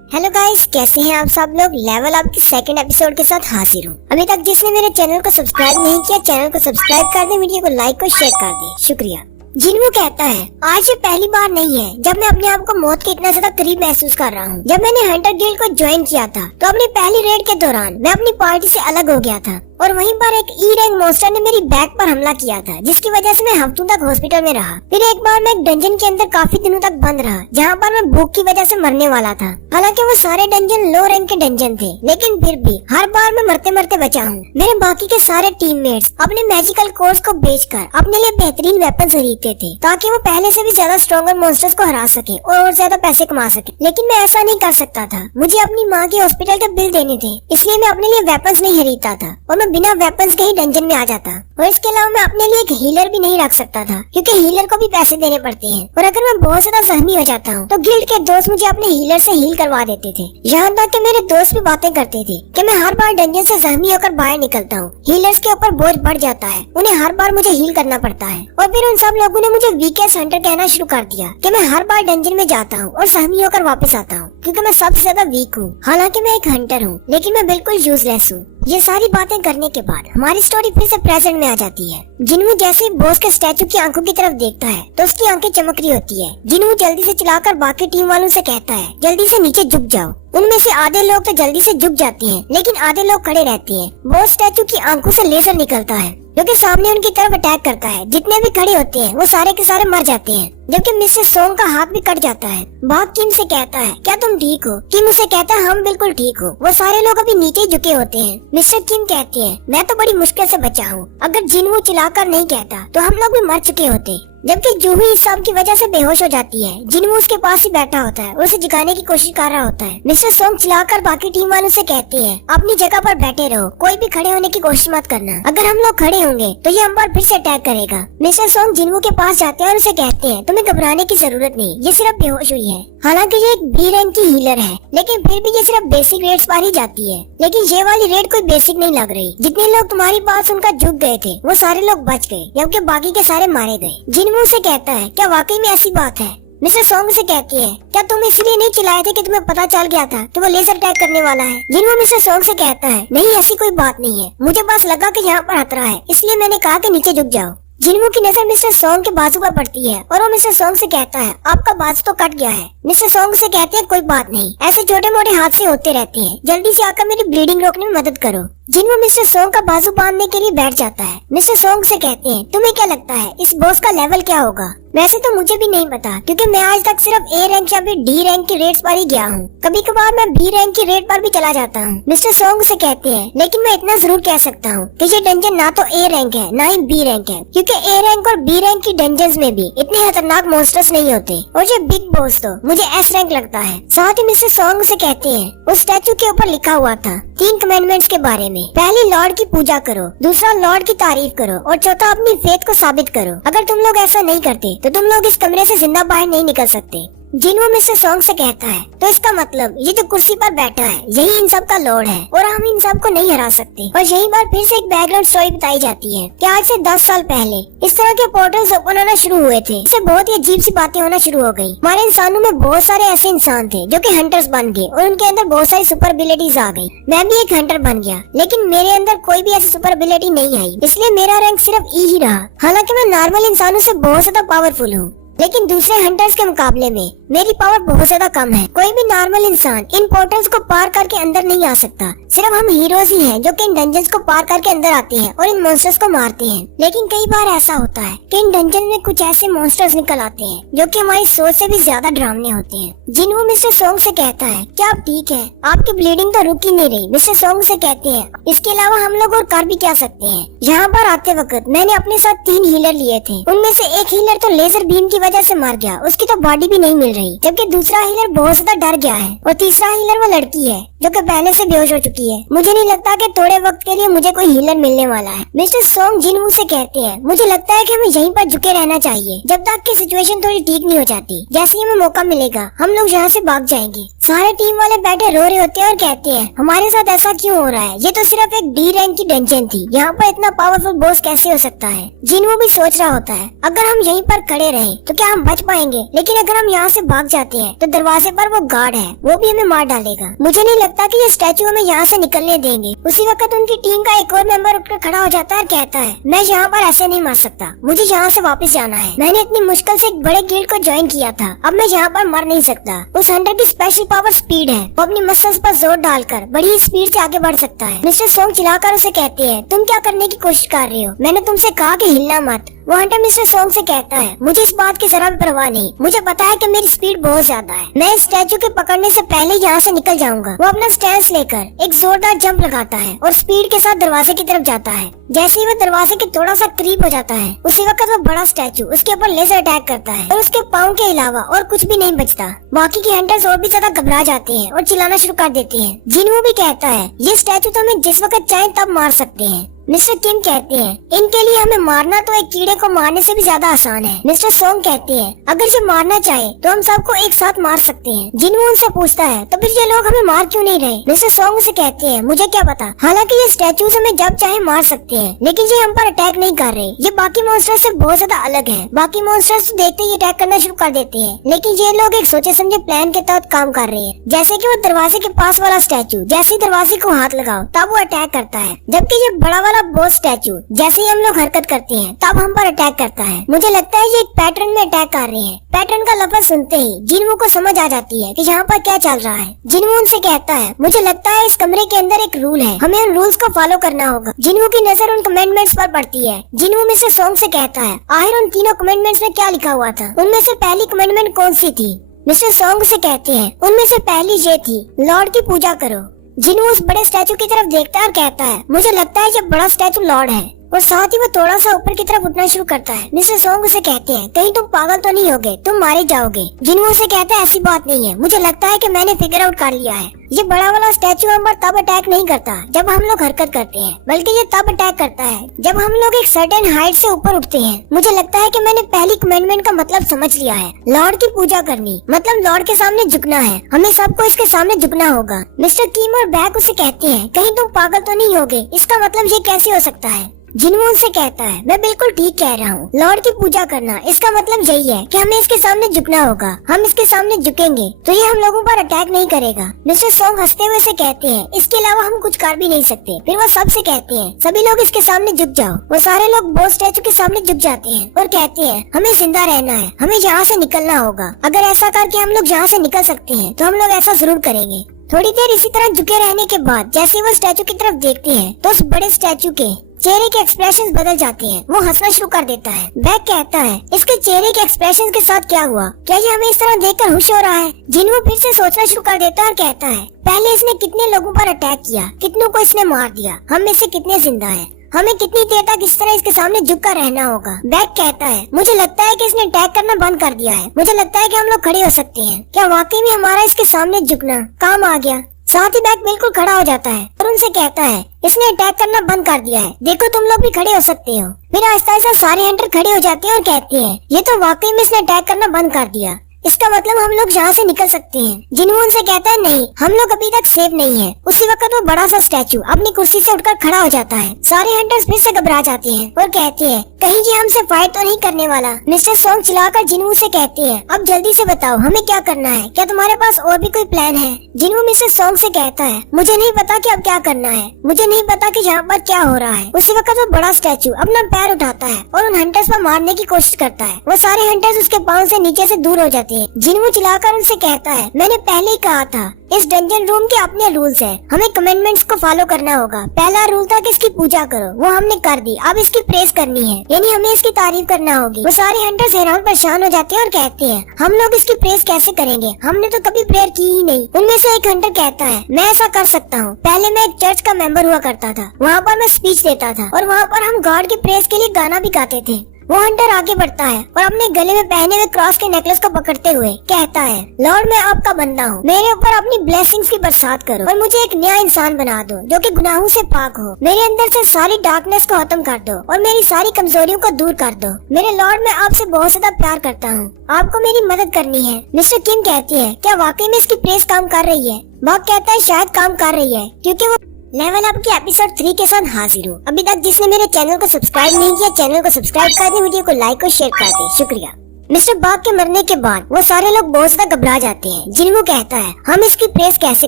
हेलो गाइस, कैसे हैं आप सब लोग। लेवल अप की सेकंड एपिसोड के साथ हाजिर हूँ। अभी तक जिसने मेरे चैनल को सब्सक्राइब नहीं किया, चैनल को सब्सक्राइब कर दे, वीडियो को लाइक और शेयर कर दे। शुक्रिया। जिनवू कहता है, आज ये पहली बार नहीं है जब मैं अपने आप को मौत के इतना ज्यादा करीब महसूस कर रहा हूँ। जब मैंने हंटर गिल्ड को ज्वाइन किया था तो अपनी पहली रेड के दौरान मैं अपनी पार्टी से अलग हो गया था और वहीं पर एक ई रैंक मॉन्स्टर ने मेरी बैक पर हमला किया था, जिसकी वजह से मैं हफ्तों तक हॉस्पिटल में रहा। फिर एक बार मैं एक डंजन के अंदर काफी दिनों तक बंद रहा, जहाँ पर मैं भूख की वजह से मरने वाला था। हालांकि वो सारे डंजन लो रैंक के डंजन थे, लेकिन फिर भी हर बार मैं मरते मरते बचा हूँ। मेरे बाकी के सारे टीममेट्स अपने मैजिकल कोर्स को बेचकर अपने लिए बेहतरीन वेपन खरीदते थे ताकि वो पहले से भी ज्यादा स्ट्रॉन्गर मॉन्स्टर्स को हरा सके और ज्यादा पैसे कमा सके। लेकिन मैं ऐसा नहीं कर सकता था। मुझे अपनी माँ के हॉस्पिटल के बिल देने थे, इसलिए मैं अपने लिए वेपन्स नहीं खरीदता था और मैं बिना वेपन्स के ही डंजन में आ जाता। और इसके अलावा मैं अपने लिए एक हीलर भी नहीं रख सकता था, क्योंकि हीलर को भी पैसे देने पड़ते हैं। और अगर मैं बहुत ज्यादा जख्मी हो जाता हूँ तो गिल्ड के दोस्त मुझे अपने हीलर से हील करवा देते थे। यहाँ तक कि मेरे दोस्त भी बातें करते थे कि मैं हर बार डंजन से जख्मी होकर बाहर निकलता हूँ। हीलर्स के ऊपर बोझ बढ़ जाता है, उन्हें हर बार मुझे हील करना पड़ता है। और फिर उन सब लोगों ने मुझे वीकेस्ट हंटर कहना शुरू कर दिया कि मैं हर बार डंजन में जाता हूँ और जख्मी होकर वापस आता हूँ, क्योंकि मैं सबसे ज्यादा वीक हूँ। हालांकि मैं एक हंटर हूँ, लेकिन मैं बिल्कुल यूजलेस हूँ। ये सारी बातें करने के बाद हमारी स्टोरी फिर से प्रेजेंट में आ जाती है। जिनवू जैसे ही बॉस के स्टैचू की आंखों की तरफ देखता है तो उसकी आंखें चमक रही होती है। जिनवू जल्दी से चिल्लाकर बाकी टीम वालों से कहता है, जल्दी से नीचे झुक जाओ। उनमें से आधे लोग तो जल्दी से झुक जाते हैं, लेकिन आधे लोग खड़े रहते हैं। बॉस स्टैचू की आंखों से लेजर निकलता है जो कि सामने उनकी तरफ अटैक करता है। जितने भी खड़े होते हैं वो सारे के सारे मर जाते हैं, जबकि मिस्टर सॉन्ग का हाथ भी कट जाता है। बाग किम से कहता है, क्या तुम ठीक हो? किम उसे कहता है, हम बिल्कुल ठीक हो। वो सारे लोग अभी नीचे झुके होते हैं। मिस्टर किम कहते हैं, मैं तो बड़ी मुश्किल से बचा हूँ, अगर जिनवू चिल्लाकर नहीं कहता तो हम लोग भी मर चुके होते। जबकि जूही इस सब की वजह से बेहोश हो जाती है। जिनवू उसके पास ही बैठा होता है और उसे जगाने की कोशिश कर रहा होता है। मिस्टर सॉन्ग चिल्लाकर बाकी टीम वालों से कहते हैं, अपनी जगह पर बैठे रहो, कोई भी खड़े होने की कोशिश मत करना। अगर हम लोग खड़े होंगे तो ये हम पर फिर से अटैक करेगा। मिस्टर सॉन्ग जिनवू के पास जाते हैं और उसे कहते हैं, तुम्हें घबराने की जरूरत नहीं, ये सिर्फ बेहोश हुई है। हालांकि ये एक बी रैंक की हीलर है, लेकिन फिर भी ये सिर्फ बेसिक रेड्स पर ही जाती है। लेकिन ये वाली रेड कोई बेसिक नहीं लग रही। जितने लोग तुम्हारी बात सुनकर झुक गए थे वो सारे लोग बच गए, जबकि बाकी के सारे मारे गए। जिनवू से कहता है, क्या वाकई में ऐसी बात है? मिस्टर सोंग से कहती है, क्या तुम इसलिए नहीं चिल्लाए थे कि तुम्हें पता चल गया था कि वो लेजर अटैक करने वाला है? जिनवू मिस्टर सोंग से कहता है, नहीं ऐसी कोई बात नहीं है, मुझे बस लगा कि यहाँ पर खतरा है, इसलिए मैंने कहा कि नीचे झुक जाओ। जिनवू की नजर मिस्टर सोंग के बाजू पर पड़ती है और वो मिस्टर सोंग से कहता है, आपका बाजू तो कट गया है। मिस्टर सोंग से कहते हैं, कोई बात नहीं, ऐसे छोटे मोटे हादसे होते रहते हैं, जल्दी से आकर मेरी ब्लीडिंग रोकने में मदद करो। जिनवू मिस्टर सोंग का बाजू बांधने के लिए बैठ जाता है। मिस्टर सोंग से कहते हैं, तुम्हें क्या लगता है इस बॉस का लेवल क्या होगा? वैसे तो मुझे भी नहीं पता, क्योंकि मैं आज तक सिर्फ ए रैंक या फिर डी रैंक की रेट्स पर ही गया हूँ। कभी कभार मैं बी रैंक की रेट पर भी चला जाता हूँ। मिस्टर सोंग से कहते हैं, लेकिन मैं इतना जरूर कह सकता हूँ कि ये डंजन ना तो ए रैंक है ना ही बी रैंक है, क्योंकि ए रैंक और बी रैंक की डंजन्स में भी इतने खतरनाक मॉन्स्टर्स नहीं होते, और ये बिग बॉस तो मुझे एस रैंक लगता है। साथ ही मिस्टर सोंग से कहते हैं, उस स्टैचू के ऊपर लिखा हुआ था 3 कमेंडमेंट्स के बारे में। पहली, लॉर्ड की पूजा करो, दूसरा लॉर्ड की तारीफ करो, और चौथा अपनी फेथ को साबित करो। अगर तुम लोग ऐसा नहीं करते तो तुम लोग इस कमरे से जिंदा बाहर नहीं निकल सकते। जिनवू मिस्टर सोंग से कहता है, तो इसका मतलब ये जो कुर्सी पर बैठा है यही इन सब का लॉर्ड है और हम इन सब को नहीं हरा सकते। और यही बार फिर से एक बैकग्राउंड स्टोरी बताई जाती है कि आज से 10 साल पहले इस तरह के पोर्टल्स ओपन होना शुरू हुए थे। इससे बहुत ही अजीब सी बातें होना शुरू हो गई। हमारे इंसानों में बहुत सारे ऐसे इंसान थे जो कि हंटर्स बन गए और उनके अंदर बहुत सारी सुपर एबिलिटीज आ गई। मैं भी एक हंटर बन गया, लेकिन मेरे अंदर कोई भी ऐसी सुपर एबिलिटी नहीं आई, इसलिए मेरा रैंक सिर्फ ई ही रहा। हालांकि मैं नॉर्मल इंसानों से बहुत ज्यादा पावरफुल हूँ, लेकिन दूसरे हंटर्स के मुकाबले में मेरी पावर बहुत ज्यादा कम है। कोई भी नॉर्मल इंसान इन पोर्टल्स को पार करके अंदर नहीं आ सकता। सिर्फ हम हीरोज ही हैं जो कि इन डंजन्स को पार करके अंदर आते हैं और इन मॉन्स्टर्स को मारते हैं। लेकिन कई बार ऐसा होता है कि इन डंजन में कुछ ऐसे मॉन्स्टर्स निकल आते हैं जो कि हमारी सोच से भी ज्यादा डरावने होते हैं। जिनवू मिस्टर सोंग से कहता है, क्या आप ठीक है? आपकी ब्लीडिंग तो रुक ही नहीं रही। मिस्टर सोंग से कहते हैं, इसके अलावा हम लोग और कर भी क्या सकते हैं? यहाँ पर आते वक्त मैंने अपने साथ 3 हीलर लिए थे, उनमें से एक हीलर तो लेजर बीम की वजह से मार गया, उसकी तो बॉडी भी नहीं मिल रही, जबकि दूसरा हीलर बहुत ज्यादा डर गया है, और तीसरा हीलर वो लड़की है जो कि पहले से बेहोश हो चुकी है। मुझे नहीं लगता कि थोड़े वक्त के लिए मुझे कोई हीलर मिलने वाला है। मिस्टर सोंग जिनवू से कहते हैं, मुझे लगता है कि हमें यहीं पर झुके रहना चाहिए जब तक कि सिचुएशन थोड़ी ठीक नहीं हो जाती। जैसे ही हमें मौका मिलेगा हम लोग यहाँ से भाग जाएंगे। सारे टीम वाले बैठे रो रहे होते हैं और कहते हैं, हमारे साथ ऐसा क्यों हो रहा है? ये तो सिर्फ एक डी रैंक की डंजन थी, यहाँ पर इतना पावरफुल बॉस कैसे हो सकता है? जिनवू भी सोच रहा होता है, अगर हम यहीं पर खड़े रहे तो क्या हम बच पाएंगे? लेकिन अगर हम यहाँ से भाग जाते हैं तो दरवाजे पर वो गार्ड है, वो भी हमें मार डालेगा। मुझे नहीं लगता कि ये स्टैचू हमें यहाँ से निकलने देंगे। उसी वक्त उनकी टीम का एक और मेंबर उठकर खड़ा हो जाता है और कहता है, मैं यहाँ पर ऐसे नहीं मर सकता, मुझे यहाँ से वापस जाना है। मैंने इतनी मुश्किल से एक बड़े गिल्ड को ज्वाइन किया था, अब मैं यहाँ पर मर नहीं सकता। उस हंटर की स्पेशल पावर स्पीड है, वो अपनी मसल्स पर जोर डालकर बड़ी स्पीड से आगे बढ़ सकता है। मिस्टर सोंग चिल्लाकर उसे कहते हैं, तुम क्या करने की कोशिश कर रहे हो? मैंने तुमसे कहा कि हिलना मत। वो हंटर मिस्टर सोंग से कहता है, मुझे इस बात की जरा भी परवाह नहीं, मुझे पता है कि मेरी स्पीड बहुत ज्यादा है, मैं इस स्टैचू के पकड़ने से पहले यहाँ से निकल जाऊंगा। वो अपना स्टैंस लेकर एक जोरदार जंप लगाता है और स्पीड के साथ दरवाजे की तरफ जाता है। जैसे ही वो दरवाजे के थोड़ा सा करीब हो जाता है, उसी वक्त वो बड़ा स्टैचू उसके ऊपर लेजर अटैक करता है और उसके पाँव के अलावा और कुछ भी नहीं बचता। बाकी के हंटर्स और भी ज्यादा घबरा जाते हैं और चिल्लाना शुरू कर देते हैं। जिनवू भी कहता है, ये स्टैचू तो हमें जिस वक्त चाहे तब मार सकते हैं। मिस्टर किम कहते हैं, इनके लिए हमें मारना तो एक कीड़े को मारने से भी ज्यादा आसान है। मिस्टर सोंग कहते हैं, अगर ये मारना चाहे तो हम सबको एक साथ मार सकते हैं। जिनवू उनसे पूछता है, तो फिर ये लोग हमें मार क्यों नहीं रहे? मिस्टर सोंग से कहते हैं, मुझे क्या पता, हालांकि ये स्टैचूज हमें जब चाहे मार सकते हैं, लेकिन ये हम पर अटैक नहीं कर रहे। ये बाकी मॉन्स्टर्स से बहुत ज्यादा अलग है। बाकी मॉन्स्टर्स तो देखते ही अटैक करना शुरू कर देते हैं, लेकिन ये लोग एक सोचे समझे प्लान के तहत काम कर रहे हैं। जैसे कि वो दरवाजे के पास वाला स्टैचू जैसे ही दरवाजे को हाथ लगाओ तब वो अटैक करता है, जबकि ये बड़ा वाला बॉस स्टैचू जैसे ही हम लोग हरकत करते हैं तब हम पर अटैक करता है। मुझे लगता है ये एक पैटर्न में अटैक कर रहे हैं। पैटर्न का लफ्ज सुनते ही जिनवू को समझ आ जाती है कि यहाँ पर क्या चल रहा है। जिनवू उनसे कहता है, मुझे लगता है इस कमरे के अंदर एक रूल है, हमें उन रूल्स को फॉलो करना होगा। जिनवू की नजर उन कमेंडमेंट्स पर पड़ती है। जिनवू मिस्टर सोंग से कहता है, आखिर उन तीनों कमेंडमेंट्स में क्या लिखा हुआ था? उनमें से पहली कमेंडमेंट कौन सी थी? मिस्टर सोंग से कहते हैं, उनमें से पहली ये थी, लॉर्ड की पूजा करो। जिनवू उस बड़े स्टैचू की तरफ देखता है और कहता है, मुझे लगता है ये बड़ा स्टैचू लॉर्ड है, और साथ ही वो थोड़ा सा ऊपर की तरफ उठना शुरू करता है। मिस्टर सोंग उसे कहते हैं, कहीं तुम पागल तो नहीं होगे, तुम मारे जाओगे। जिनवू उसे कहता है, ऐसी बात नहीं है, मुझे लगता है कि मैंने फिगर आउट कर लिया है। ये बड़ा वाला स्टैचू हम पर तब अटैक नहीं करता जब हम लोग हरकत करते हैं, बल्कि ये तब अटैक करता है जब हम लोग एक सर्टेन हाइट से ऊपर उठते हैं। मुझे लगता है कि मैंने पहली कमेंडमेंट का मतलब समझ लिया है, लॉर्ड की पूजा करनी, मतलब लॉर्ड के सामने झुकना है, हमें सबको इसके सामने झुकना होगा। मिस्टर किम और बैक उसे कहते हैं, कहीं तुम पागल तो नहीं होगे, इसका मतलब ये कैसे हो सकता है? जिनवू उनसे कहता है मैं बिल्कुल ठीक कह रहा हूँ, लॉर्ड की पूजा करना इसका मतलब यही है कि हमें इसके सामने झुकना होगा, हम इसके सामने झुकेंगे तो ये हम लोगों पर अटैक नहीं करेगा। मिस्टर सॉन्ग हंसते हुए से कहते हैं इसके अलावा हम कुछ कर भी नहीं सकते। फिर वो सबसे कहते हैं सभी लोग इसके सामने झुक जाओ। वो सारे लोग बोस स्टैचू के सामने झुक जाते हैं और कहते हैं हमें जिंदा रहना है, हमें यहाँ से निकलना होगा। अगर ऐसा करके हम लोग यहाँ से निकल सकते हैं तो हम लोग ऐसा जरूर करेंगे। थोड़ी देर इसी तरह झुके रहने के बाद जैसे वो स्टैचू की तरफ देखते हैं तो उस बड़े स्टैचू के चेहरे के एक्सप्रेशंस बदल जाते हैं। वो हंसना शुरू कर देता है। बैक कहता है इसके चेहरे के एक्सप्रेशंस के साथ क्या हुआ, क्या ये हमें इस तरह देखकर खुश हो रहा है। जिनवू फिर से सोचना शुरू कर देता है और कहता है पहले इसने कितने लोगों पर अटैक किया, कितनों को इसने मार दिया, हम में से कितने जिंदा हैं, हमें कितनी देर तक इस तरह इसके सामने झुक कर रहना होगा। बैक कहता है मुझे लगता है कि इसने अटैक करना बंद कर दिया है, मुझे लगता है कि हम लोग खड़े हो सकते हैं। क्या वाकई में हमारा इसके सामने झुकना काम आ गया। साथ ही बैक बिल्कुल खड़ा हो जाता है और उनसे कहता है इसने अटैक करना बंद कर दिया है, देखो तुम लोग भी खड़े हो सकते हो। फिर आहिस्ता आहिस्ता सारे हंटर खड़े हो जाते हैं और कहते हैं ये तो वाकई में इसने अटैक करना बंद कर दिया, इसका मतलब हम लोग यहाँ से निकल सकते हैं। जिनवू उनसे कहता है नहीं, हम लोग अभी तक सेफ नहीं है। उसी वक्त वो बड़ा सा स्टैचू अपनी कुर्सी से उठकर खड़ा हो जाता है। सारे हंटर्स फिर से घबरा जाते हैं और कहते हैं कहीं ये हमसे फाइट तो नहीं करने वाला। मिस्टर सॉन्ग चिल्लाकर जिनवू से कहते हैं अब जल्दी से बताओ हमें क्या करना है, क्या तुम्हारे पास और भी कोई प्लान है। जिनवू मिस्टर सॉन्ग से कहता है मुझे नहीं पता कि अब क्या करना है, मुझे नहीं पता कि यहाँ पर क्या हो रहा है। उसी वक्त वो बड़ा स्टैचू अपना पैर उठाता है और उन हंटर्स पर मारने की कोशिश करता है। वो सारे हंटर्स उसके पाँव से नीचे से दूर हो जाते हैं। जिनवू चिल्लाकर उनसे कहता है मैंने पहले ही कहा था इस डंजन रूम के अपने रूल्स हैं, हमें कमेंडमेंट्स को फॉलो करना होगा। पहला रूल था कि इसकी पूजा करो, वो हमने कर दी, अब इसकी प्रेस करनी है, यानी हमें इसकी तारीफ करना होगी। वो सारे हंटर्स हैरान परेशान हो जाते हैं और कहते हैं हम लोग इसकी प्रेस कैसे करेंगे, हमने तो कभी प्रेयर की ही नहीं। उनमें से एक हंटर कहता है मैं ऐसा कर सकता हूँ, पहले मैं एक चर्च का मेंबर हुआ करता था, वहाँ पर मैं स्पीच देता था और वहाँ पर हम गॉड की प्रेस के लिए गाना भी गाते थे। वो हंटर आगे बढ़ता है और अपने गले में पहने हुए क्रॉस के नेकलेस को पकड़ते हुए कहता है लॉर्ड मैं आपका बंदा हूँ, मेरे ऊपर अपनी ब्लेसिंग्स की बरसात करो और मुझे एक नया इंसान बना दो जो कि गुनाहों से पाक हो। मेरे अंदर से सारी डार्कनेस को खत्म कर दो और मेरी सारी कमजोरियों को दूर कर दो। मेरे लॉर्ड मैं आपसे बहुत ज्यादा प्यार करता हूँ, आपको मेरी मदद करनी है। मिस्टर किम कहती है क्या वाकई में इसकी प्रेस काम कर रही है। बॉब कहता है शायद काम कर रही है क्योंकि वो लेवल अप के एपिसोड 3 के साथ हाजिर हूँ। अभी तक जिसने मेरे चैनल को सब्सक्राइब नहीं किया चैनल को सब्सक्राइब कर दे, वीडियो को लाइक और शेयर कर दे, शुक्रिया। मिस्टर बाग के मरने के बाद वो सारे लोग बहुत ज्यादा घबरा जाते हैं। जिनवू कहता है हम इसकी प्रेस कैसे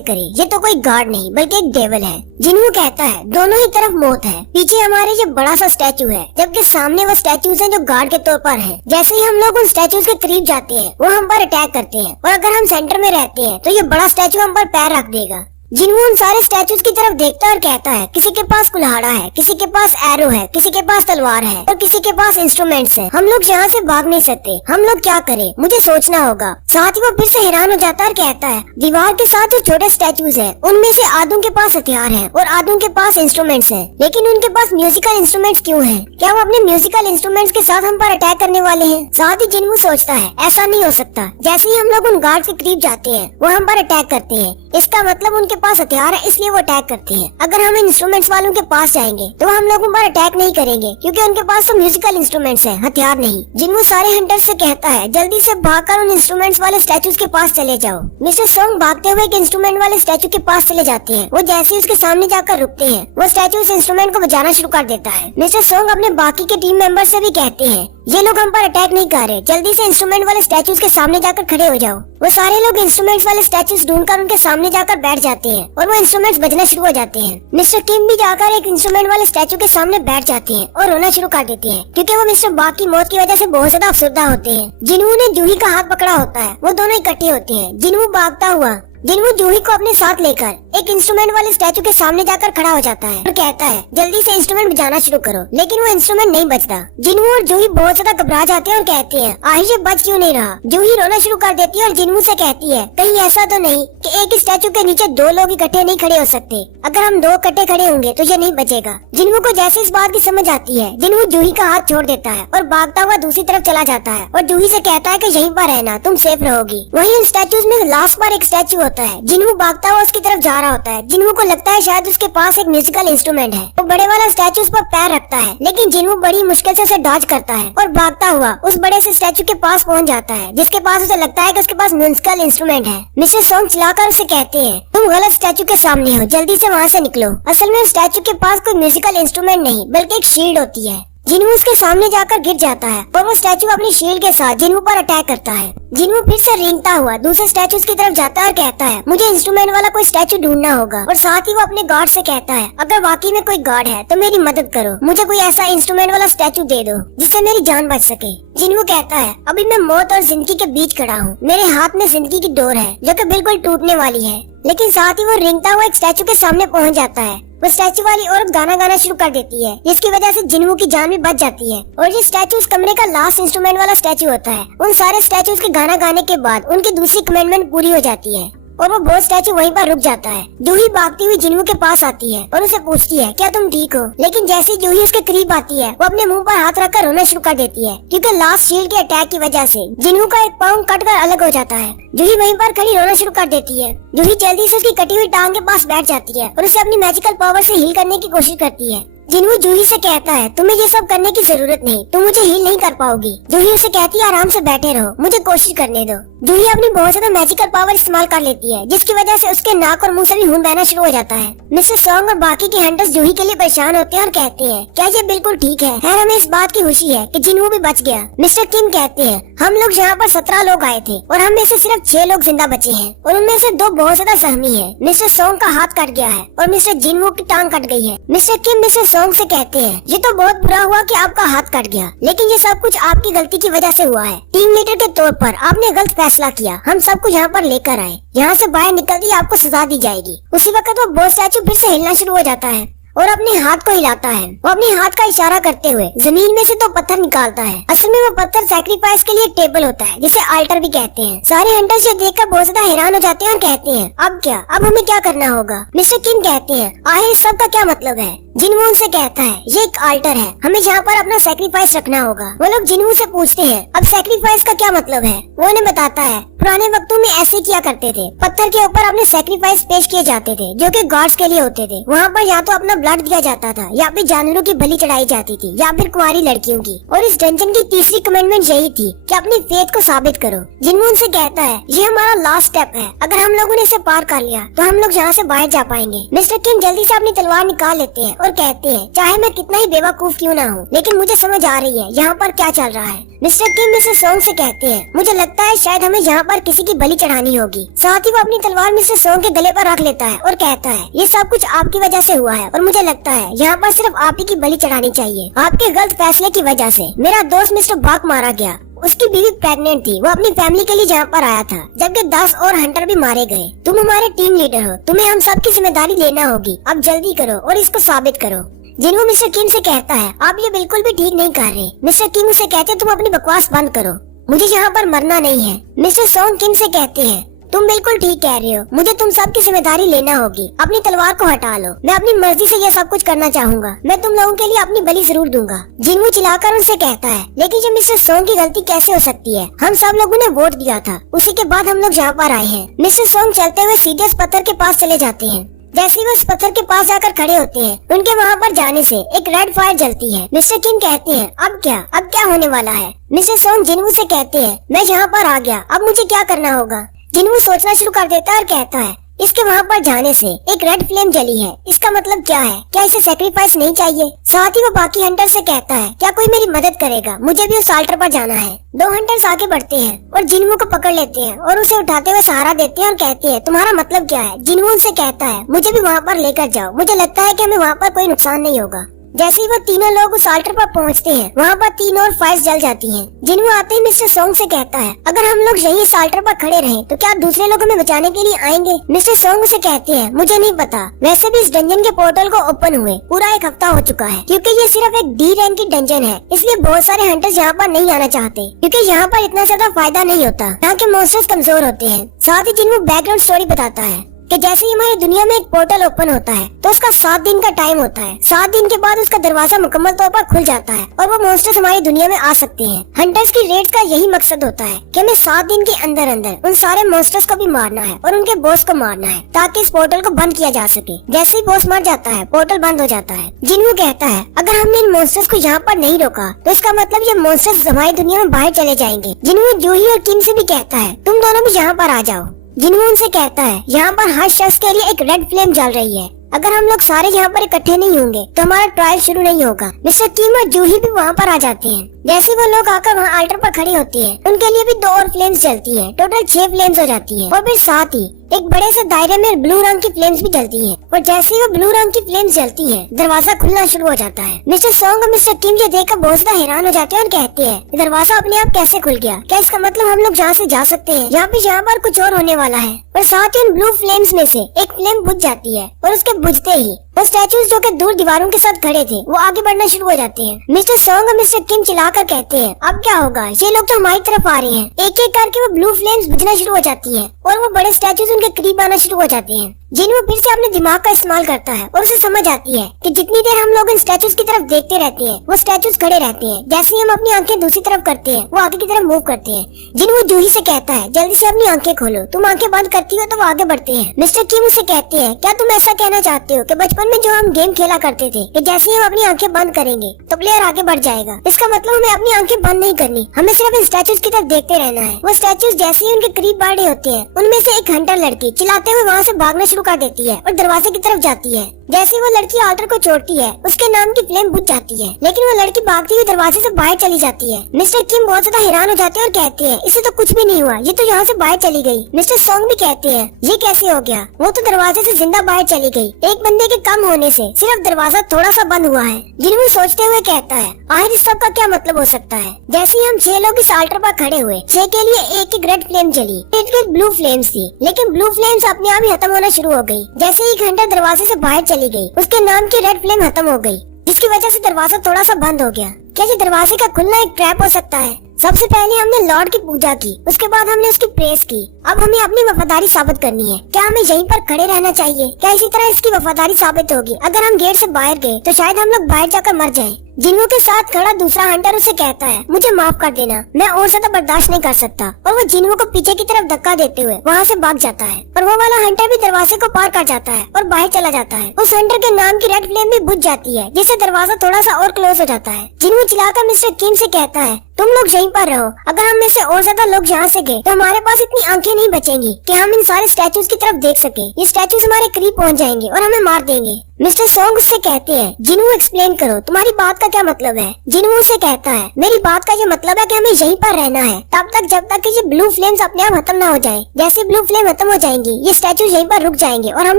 करें, ये तो कोई गॉड नहीं बल्कि एक डेविल है। जिनवू कहता है दोनों ही तरफ मौत है, पीछे हमारे ये बड़ा सा स्टैचू है जबकि सामने वो स्टैचूज हैं जो गार्ड के तौर पर हैं। जैसे ही हम लोग उन स्टैचूज के करीब जाते हैं वो हम पर अटैक करते हैं और अगर हम सेंटर में रहते हैं तो ये बड़ा स्टैचू हम पर पैर रख देगा। जिनवू उन सारे स्टैचूज की तरफ देखता है और कहता है किसी के पास कुल्हाड़ा है, किसी के पास एरो है, किसी के पास तलवार है और किसी के पास इंस्ट्रूमेंट्स हैं। हम लोग यहाँ से भाग नहीं सकते, हम लोग क्या करें, मुझे सोचना होगा। साथ ही वो फिर से हैरान हो जाता है और कहता है दीवार के साथ जो छोटे स्टैचूज हैं उनमें से आधों के पास हथियार हैं और आधों के पास इंस्ट्रूमेंट्स हैं, लेकिन उनके पास म्यूजिकल इंस्ट्रूमेंट्स क्यों हैं? क्या वो अपने म्यूजिकल इंस्ट्रूमेंट्स के साथ हम पर अटैक करने वाले हैं? साथ ही जिनवू सोचता है ऐसा नहीं हो सकता। जैसे ही हम लोग उन गार्ड के करीब जाते हैं वो हम पर अटैक करते हैं, इसका मतलब उनके पास हथियार है इसलिए वो अटैक करते हैं। अगर हम इंस्ट्रूमेंट्स वालों के पास जाएंगे तो हम लोगों पर अटैक नहीं करेंगे क्योंकि उनके पास तो म्यूजिकल इंस्ट्रूमेंट्स हैं, हथियार नहीं। जिनवू सारे हंटर्स से कहता है जल्दी से भागकर उन इंस्ट्रूमेंट्स वाले स्टैचूज के पास चले जाओ। मिस्टर सॉन्ग भागते हुए एक इंस्ट्रूमेंट वाले स्टैचू के पास चले जाते हैं। वो जैसे ही उसके सामने जाकर रुकते हैं वो स्टैचू उस इंस्ट्रूमेंट को बजाना शुरू कर देता है। मिस्टर सॉन्ग अपने बाकी के टीम मेंबर से भी कहते हैं ये लोग हम पर अटैक नहीं कर रहे, जल्दी से इंस्ट्रूमेंट वाले स्टैचूज के सामने जाकर खड़े हो जाओ। वो सारे लोग इंस्ट्रूमेंट्स वाले स्टैचूज ढूंढकर उनके सामने जाकर बैठ जाते हैं और वो इंस्ट्रूमेंट्स बजना शुरू हो जाते हैं। मिस्टर किम भी जाकर एक इंस्ट्रूमेंट वाले स्टैचू के सामने बैठ जाते हैं और रोना शुरू कर देते हैं क्योंकि वो मिस्टर बाग की मौत की वजह से बहुत ज्यादा अफसरदा होते हैं। जिनवू ने जूही का हाथ पकड़ा होता है, वो दोनों इकट्ठे होते हैं। जिनवू भागता हुआ जिनवू जूही को अपने साथ लेकर एक इंस्ट्रूमेंट वाले स्टैचू के सामने जाकर खड़ा हो जाता है और कहता है जल्दी से इंस्ट्रूमेंट बजाना शुरू करो, लेकिन वो इंस्ट्रूमेंट नहीं बजता। जिनवू और जूही बहुत ज्यादा घबरा जाते हैं और कहते हैं आहिर ये बज क्यों नहीं रहा। जूही रोना शुरू कर देती है और जिनवू से कहती है कहीं ऐसा तो नहीं कि एक स्टैचू के नीचे दो लोग इकट्ठे नहीं खड़े हो सकते, अगर हम दो इकट्ठे खड़े होंगे तो ये नहीं बचेगा। जिनवू को जैसे इस बात की समझ आती है जिनवू जूही का हाथ छोड़ देता है और भागता हुआ दूसरी तरफ चला जाता है और जूही से कहता है कि यहीं पर रहना, तुम सेफ रहोगी। वहीं उन स्टैचूज में लास्ट पर एक स्टैचू होता होता है। जिन्हू भागता हुआ उसकी तरफ जा रहा होता है। जिन्हू को लगता है शायद उसके पास एक म्यूजिकल इंस्ट्रूमेंट है। वो बड़े वाला स्टैचू उस पर पैर रखता है, लेकिन जिन्हू बड़ी मुश्किल से उसे डॉज करता है और भागता हुआ उस बड़े से स्टैचू के पास पहुंच जाता है, जिसके पास उसे लगता है कि उसके पास म्यूजिकल इंस्ट्रूमेंट है। मिस्टर सोंग चिल्लाकर उसे कहते हैं, तुम गलत स्टैचू के सामने हो, जल्दी से वहाँ से निकलो। असल में उस स्टैचू के पास कोई म्यूजिकल इंस्ट्रूमेंट नहीं बल्कि एक शील्ड होती है। जिन्हू उसके सामने जाकर गिर जाता है और वो स्टैचू अपनी शील्ड के साथ जिन्हू पर अटैक करता है। जिन्हू फिर से रेंगता हुआ दूसरे स्टैचू की तरफ जाता है और कहता है, मुझे इंस्ट्रूमेंट वाला कोई स्टैचू ढूंढना होगा। और साथ ही वो अपने गार्ड से कहता है, अगर वाकई में कोई गार्ड है तो मेरी मदद करो, मुझे कोई ऐसा इंस्ट्रूमेंट वाला स्टैचू दे दो जिससे मेरी जान बच सके। जिन्हू कहता है, अभी मैं मौत और जिंदगी के बीच खड़ा हूँ, मेरे हाथ में जिंदगी की डोर है जो कि बिल्कुल टूटने वाली है। लेकिन साथ ही वो रेंगता हुआ एक स्टैचू के सामने पहुँच जाता है। वो स्टैचू वाली औरत गाना गाना शुरू कर देती है, जिसकी वजह से जिन्हू की जान भी बच जाती है। और ये स्टैचू उस कमरे का लास्ट इंस्ट्रूमेंट वाला स्टैचू होता है। उन सारे स्टैचूज के गाना गाने के बाद उनकी दूसरी कमेंडमेंट पूरी हो जाती है और वो बहुत स्टैचू वहीं पर रुक जाता है। जूही भागती हुई जिन्हू के पास आती है और उसे पूछती है, क्या तुम ठीक हो? लेकिन जैसे जूही उसके करीब आती है, वो अपने मुंह पर हाथ रखकर रोना शुरू कर देती है, क्योंकि लास्ट शील्ड के अटैक की वजह से जिन्हू का एक पाँव कटकर अलग हो जाता है। जूही वहीं पर खड़ी रोना शुरू कर देती है। जूही जल्दी से उसकी कटी हुई टांग के पास बैठ जाती है और उसे अपनी मैजिकल पावर से हील करने की कोशिश करती है। जिन्हू जूही से कहता है, तुम्हें ये सब करने की जरूरत नहीं, तुम मुझे हील नहीं कर पाओगी। जूही उसे कहती है, आराम से बैठे रहो, मुझे कोशिश करने दो। जूही अपनी बहुत ज्यादा मैजिकल पावर इस्तेमाल कर लेती है, जिसकी वजह से उसके नाक और मुंह से भी खून बहना शुरू हो जाता है। मिस्टर सोंग और बाकी के हंटर्स जूही के लिए परेशान होते हैं और कहते हैं, क्या ये बिल्कुल ठीक है? खैर हमें इस बात की खुशी है कि जिन्हू भी बच गया। मिस्टर किम कहते हैं, हम लोग यहाँ पर 17 लोग आए थे और हम में से सिर्फ 6 लोग जिंदा बचे हैं और उनमें से 2 बहुत ज्यादा जख्मी है। मिस्टर सोंग का हाथ कट गया है और मिस्टर जिन्हू की टांग कट गई है। मिस्टर किम मिस्टर सोंग से कहते हैं, ये तो बहुत बुरा हुआ कि आपका हाथ कट गया, लेकिन ये सब कुछ आपकी गलती की वजह से हुआ है। टीम लीडर के तौर पर आपने गलत फैसला किया, हम सबको यहाँ पर लेकर आए, यहाँ से बाहर निकलते ही आपको सजा दी जाएगी। उसी वक्त वो बॉस स्टैचू फिर से हिलना शुरू हो जाता है और अपने हाथ को हिलाता है। वो अपने हाथ का इशारा करते हुए जमीन में से 2 पत्थर निकालता है। असल में वो पत्थर सैक्रिफाइस के लिए एक टेबल होता है, जिसे अल्टर भी कहते हैं। सारे हंटर्स ये देखकर बहुत ज्यादा हैरान हो जाते हैं और कहते हैं, अब क्या? अब हमें क्या करना होगा? मिस्टर किंग कहते हैं, आखिर इस सब का क्या मतलब है? जिन्हू उनसे कहता है, ये एक अल्टर है, हमें यहाँ पर अपना सैक्रिफाइस रखना होगा। वो लोग जिन्हू से पूछते हैं, अब सैक्रिफाइस का क्या मतलब है? वो उन्हें बताता है, पुराने वक्तों में ऐसे किया करते थे, पत्थर के ऊपर अपने सैक्रिफाइस पेश किए जाते थे, जो कि गॉड्स के लिए होते थे। वहाँ पर या तो अपना ब्लड दिया जाता था, या फिर जानवरों की बलि चढ़ाई जाती थी, या फिर कुंवारी लड़कियों की। और इस डंजन की तीसरी कमेंडमेंट यही थी कि अपनी फेथ को साबित करो। जिन्हू उनसे कहता है, ये हमारा लास्ट स्टेप है, अगर हम लोगों ने इसे पार कर लिया तो हम लोग यहाँ से बाहर जा पाएंगे। मिस्टर किंग जल्दी से अपनी तलवार निकाल लेते हैं और कहते हैं, चाहे मैं कितना ही बेवकूफ क्यों ना हूँ, लेकिन मुझे समझ आ रही है यहाँ पर क्या चल रहा है। मिस्टर किंग मिस्टर सोंग से कहते हैं, मुझे लगता है शायद हमें यहाँ पर किसी की बलि चढ़ानी होगी। साथ ही वो अपनी तलवार मिस्टर सोंग के गले पर रख लेता है और कहता है, ये सब कुछ आपकी वजह से हुआ है और मुझे लगता है यहाँ पर सिर्फ आप ही की बलि चढ़ानी चाहिए। आपके गलत फैसले की वजह से मेरा दोस्त मिस्टर बाक मारा गया। उसकी बीवी प्रेग्नेंट थी, वो अपनी फैमिली के लिए यहाँ पर आया था, जबकि 10 और हंटर भी मारे गए। तुम हमारे टीम लीडर हो, तुम्हें हम सबकी जिम्मेदारी लेना होगी। अब जल्दी करो और इसको साबित करो। जिन्हू मिस्टर किंग से कहता है, आप ये बिल्कुल भी ठीक नहीं कर रहे। मिस्टर किंग से कहते हैं, तुम अपनी बकवास बंद करो, मुझे यहाँ पर मरना नहीं है। मिस्टर सोंग किंग से कहते हैं, तुम बिल्कुल ठीक कह रहे हो, मुझे तुम सबकी जिम्मेदारी लेना होगी। अपनी तलवार को हटा लो, मैं अपनी मर्जी से ये सब कुछ करना चाहूंगा, मैं तुम लोगों के लिए अपनी बलि जरूर दूंगा। जिन्हू चिल्लाकर उनसे कहता है, लेकिन ये मिस्टर सोंग की गलती कैसे हो सकती है? हम सब लोगों ने वोट दिया था, उसी के बाद हम लोग यहाँ पर आए हैं। मिस्टर सोंग चलते हुए सीधे उस पत्थर के पास चले जाते हैं। जैसे ही वो उस पत्थर के पास जाकर खड़े होते हैं, उनके वहाँ पर जाने से एक रेड फायर जलती है। मिस्टर किंग कहते हैं, अब क्या होने वाला है? मिस्टर सोंग जिन्हू से कहते हैं, मैं यहाँ पर आ गया, अब मुझे क्या करना होगा? जिन्हू सोचना शुरू कर देता है और कहता है, इसके वहाँ पर जाने से एक रेड फ्लेम जली है, इसका मतलब क्या है? क्या इसे सैक्रिफाइस नहीं चाहिए? साथ ही वो बाकी हंटर से कहता है, क्या कोई मेरी मदद करेगा? मुझे भी उस अल्टर पर जाना है। 2 हंटर्स आगे बढ़ते हैं और जिन्हू को पकड़ लेते हैं और उसे उठाते हुए सहारा देते हैं और कहते हैं, तुम्हारा मतलब क्या है? जिन्हू उनसे कहता है, मुझे भी वहाँ पर लेकर जाओ, मुझे लगता है कि हमें वहाँ पर कोई नुकसान नहीं होगा। जैसे ही वो तीनों लोग उस अल्टर पर पहुंचते हैं, वहाँ पर 3 और फायर्स जल जाती हैं। जिन्हू आते ही मिस्टर सोंग से कहता है, अगर हम लोग यहीं इस अल्टर पर खड़े रहें तो क्या दूसरे लोग हमें बचाने के लिए आएंगे? मिस्टर सोंग से कहते हैं, मुझे नहीं पता, वैसे भी इस डंजन के पोर्टल को ओपन हुए पूरा 1 हफ्ता हो चुका है, क्योंकि ये सिर्फ एक डी रैंक की डंजन है, इसलिए बहुत सारे हंटर्स यहाँ पर नहीं आना चाहते, क्योंकि यहाँ पर इतना ज्यादा फायदा नहीं होता, यहाँ के मॉन्स्टर्स कमजोर होते हैं। साथ ही जिन्हू बैकग्राउंड स्टोरी बताता है, कि जैसे ही हमारी दुनिया में एक पोर्टल ओपन होता है तो उसका 7 दिन का टाइम होता है। 7 दिन के बाद उसका दरवाजा मुकम्मल तौर पर खुल जाता है और वो मॉन्स्टर्स हमारी दुनिया में आ सकते हैं। हंटर्स की रेड का यही मकसद होता है कि हमें 7 दिन के अंदर अंदर उन सारे मॉन्स्टर्स को भी मारना है और उनके बॉस को मारना है ताकि इस पोर्टल को बंद किया जा सके। जैसे ही बॉस मर जाता है पोर्टल बंद हो जाता है। जिन्वू कहता है अगर हमने इन मॉन्स्टर्स को यहाँ पर नहीं रोका तो इसका मतलब ये मॉन्स्टर्स हमारी दुनिया में बाहर चले जाएंगे। जिन्वू जूही और किम से भी कहता है तुम दोनों भी यहाँ पर आ जाओ। जिन्वू उनसे कहता है यहाँ पर हर शख्स के लिए एक रेड फ्लेम जल रही है, अगर हम लोग सारे यहाँ पर इकट्ठे नहीं होंगे तो हमारा ट्रायल शुरू नहीं होगा। मिस्टर किम और जूही भी वहाँ पर आ जाते हैं। जैसे वो लोग आकर वहाँ अल्टर पर खड़ी होती है उनके लिए भी 2 और फ्लेम्स जलती है। टोटल 6 फ्लेम्स हो जाती है और फिर साथ ही एक बड़े से दायरे में ब्लू रंग की फ्लेम्स भी जलती हैं और जैसे ही वो ब्लू रंग की फ्लेम्स जलती हैं दरवाजा खुलना शुरू हो जाता है। मिस्टर सॉन्ग और मिस्टर किम ये देखकर बहुत ज्यादा हैरान हो जाते हैं और कहते हैं दरवाजा अपने आप कैसे खुल गया, क्या इसका मतलब हम लोग जहाँ से जा सकते हैं? यहाँ पर कुछ और होने वाला है। और साथ ही उन ब्लू फ्लेम्स में से एक फ्लेम बुझ जाती है और उसके बुझते ही वो स्टैचूज जो कि दूर दीवारों के साथ खड़े थे वो आगे बढ़ना शुरू हो जाते हैं। मिस्टर सॉन्ग और मिस्टर किम चिल्लाकर कहते हैं अब क्या होगा, ये लोग तो हमारी तरफ आ रहे हैं। एक एक करके वो ब्लू फ्लेम्स बुझना शुरू हो जाती है और वो बड़े स्टैचूज उनके करीब आना शुरू हो जाते हैं। जिन्वू फिर से अपने दिमाग का इस्तेमाल करता है और उसे समझ आती है कि जितनी देर हम लोग इन स्टैचूज की तरफ देखते रहते हैं वो स्टैचूज खड़े रहते हैं। जैसे ही हम अपनी आंखें दूसरी तरफ करते हैं वो आगे की तरफ मूव करते हैं। जिन्वू जूही से कहता है जल्दी से अपनी आंखें खोलो, तुम आंखें बंद करती हो तो वो आगे बढ़ते हैं। मिस्टर किम उसे कहते हैं क्या तुम ऐसा कहना चाहते हो कि बचपन में जो हम गेम खेला करते थे कि जैसे ही हम अपनी आंखें बंद करेंगे तो प्लेयर आगे बढ़ जाएगा? इसका मतलब हमें अपनी आंखें बंद नहीं करनी, हमें सिर्फ इन स्टैचूज की तरफ देखते रहना है। वो स्टैचूज जैसे ही उनके करीब बढ़ रहे होते हैं उनमें से एक हंटर लड़की चिल्लाते हुए वहाँ से भागना शुरू कर देती है और दरवाजे की तरफ जाती है। जैसे वो लड़की आल्टर को छोड़ती है उसके नाम की फ्लेम बुझ जाती है, लेकिन वो लड़की भागती हुई दरवाजे से बाहर चली जाती है। मिस्टर किम बहुत ज्यादा हैरान हो जाते हैं और कहते हैं इससे तो कुछ भी नहीं हुआ, ये तो यहाँ से बाहर चली गई। मिस्टर सॉन्ग भी कहते हैं ये कैसे हो गया, वो तो दरवाजे से जिंदा बाहर चली गई, एक बंदे के कम होने से सिर्फ दरवाजा थोड़ा सा बंद हुआ है। जिन्वू सोचते हुए कहता है आखिर इस सब का क्या मतलब हो सकता है? जैसे ही हम 6 लोग इस आल्टर पर खड़े हुए 6 के लिए एक एक रेड फ्लेम जली, एक ब्लू फ्लेम्स थी, लेकिन ब्लू फ्लेम्स अपने आप ही खत्म होना शुरू हो गई। जैसे ही घंटा दरवाजे से बाहर चली गई उसके नाम की रेड फ्लेम खत्म हो गई, जिसकी वजह से दरवाजा थोड़ा सा बंद हो गया। क्या ये दरवाजे का खुलना एक ट्रैप हो सकता है? सबसे पहले हमने लॉर्ड की पूजा की, उसके बाद हमने उसकी प्रेस की, अब हमें अपनी वफादारी साबित करनी है। क्या हमें यहीं पर खड़े रहना चाहिए? क्या इसी तरह इसकी वफादारी साबित होगी? अगर हम गेट से बाहर गए तो शायद हम लोग बाहर जाकर मर जाएं। जिन्वू के साथ खड़ा दूसरा हंटर उसे कहता है मुझे माफ कर देना, मैं और ज्यादा बर्दाश्त नहीं कर सकता, और वो जिन्वू को पीछे की तरफ धक्का देते हुए वहाँ से भाग जाता है और वो वाला हंटर भी दरवाजे को पार कर जाता है और बाहर चला जाता है। उस हंटर के नाम की रेड फ्लेम भी बुझ जाती है, जिससे दरवाजा थोड़ा सा और क्लोज हो जाता है। जिन्वू चिल्लाकर मिस्टर किम से कहता है तुम लोग यहीं पर रहो, अगर हम में से और ज्यादा लोग यहाँ से गए तो हमारे पास इतनी आंखें नहीं बचेंगी कि हम इन सारे स्टैचूज की तरफ देख सके। ये स्टैचूज हमारे करीब पहुँच जाएंगे और हमें मार देंगे। मिस्टर सॉन्ग उससे कहते हैं जिन्वू एक्सप्लेन करो, तुम्हारी बात का क्या मतलब है? जिन्वू से कहता है मेरी बात का ये मतलब है कि हमें यहीं पर रहना है तब तक जब तक कि ये ब्लू फ्लेम्स अपने आप खत्म ना हो जाए। जैसे ब्लू फ्लेम खत्म हो जाएंगी ये स्टैचू यहीं पर रुक जाएंगे और हम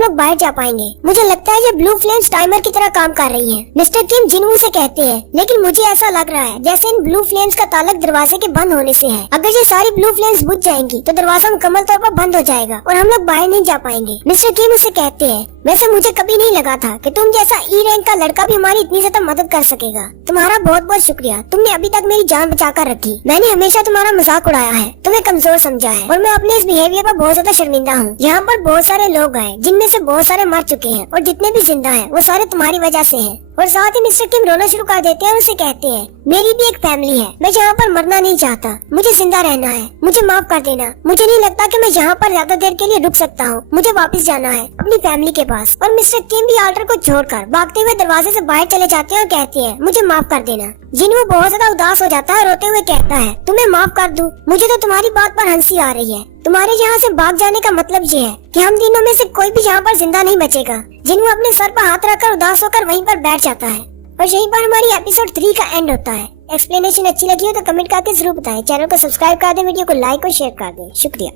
लोग बाहर जा पाएंगे। मुझे लगता है ये ब्लू फ्लेम्स टाइमर की तरह काम कर रही है। मिस्टर किम जिन्वू से कहते हैं लेकिन मुझे ऐसा लग रहा है जैसे इन ब्लू फ्लेम्स का ताल्लुक दरवाजे के बंद होने से है। अगर ये सारी ब्लू फ्लेम्स बुझ जाएंगी तो दरवाजा मुकम्मल तौर पर बंद हो जाएगा और हम लोग बाहर नहीं जा पाएंगे। मिस्टर किम उसे कहते हैं वैसे मुझे कभी नहीं लगा था कि तुम जैसा ई रैंक का लड़का भी हमारी इतनी ज्यादा मदद कर सकेगा। तुम्हारा बहुत बहुत शुक्रिया, तुमने अभी तक मेरी जान बचा कर रखी। मैंने हमेशा तुम्हारा मजाक उड़ाया है, तुम्हें कमजोर समझा है और मैं अपने इस बिहेवियर पर बहुत ज्यादा शर्मिंदा हूँ। यहाँ पर बहुत सारे लोग आए जिनमें से बहुत सारे मर चुके हैं और जितने भी जिंदा हैं वो सारे तुम्हारी वजह से हैं। और साथ ही मिस्टर किम रोना शुरू कर देते हैं और उसे कहते हैं मेरी भी एक फैमिली है, मैं यहाँ पर मरना नहीं चाहता, मुझे जिंदा रहना है, मुझे माफ कर देना। मुझे नहीं लगता कि मैं यहाँ पर ज्यादा देर के लिए रुक सकता हूँ, मुझे वापस जाना है अपनी फैमिली के पास। और मिस्टर किम भी आल्टर को छोड़कर भागते हुए दरवाजे से बाहर चले जाते हैं और कहते हैं मुझे माफ कर देना। जिन्वू बहुत ज्यादा उदास हो जाता है, रोते हुए कहता है तुम्हें माफ कर दूं, मुझे तो तुम्हारी बात पर हंसी आ रही है। तुम्हारे यहाँ से भाग जाने का मतलब ये है कि हम तीनों में से कोई भी यहाँ पर जिंदा नहीं बचेगा। जिन्वू अपने सर पर हाथ रखकर उदास होकर वहीं पर बैठ जाता है और यहीं पर हमारी एपिसोड 3 का एंड होता है। एक्सप्लेनेशन अच्छी लगी हो तो कमेंट करके जरूर बताएं, चैनल को सब्सक्राइब कर दें, वीडियो को लाइक और शेयर कर दें। शुक्रिया।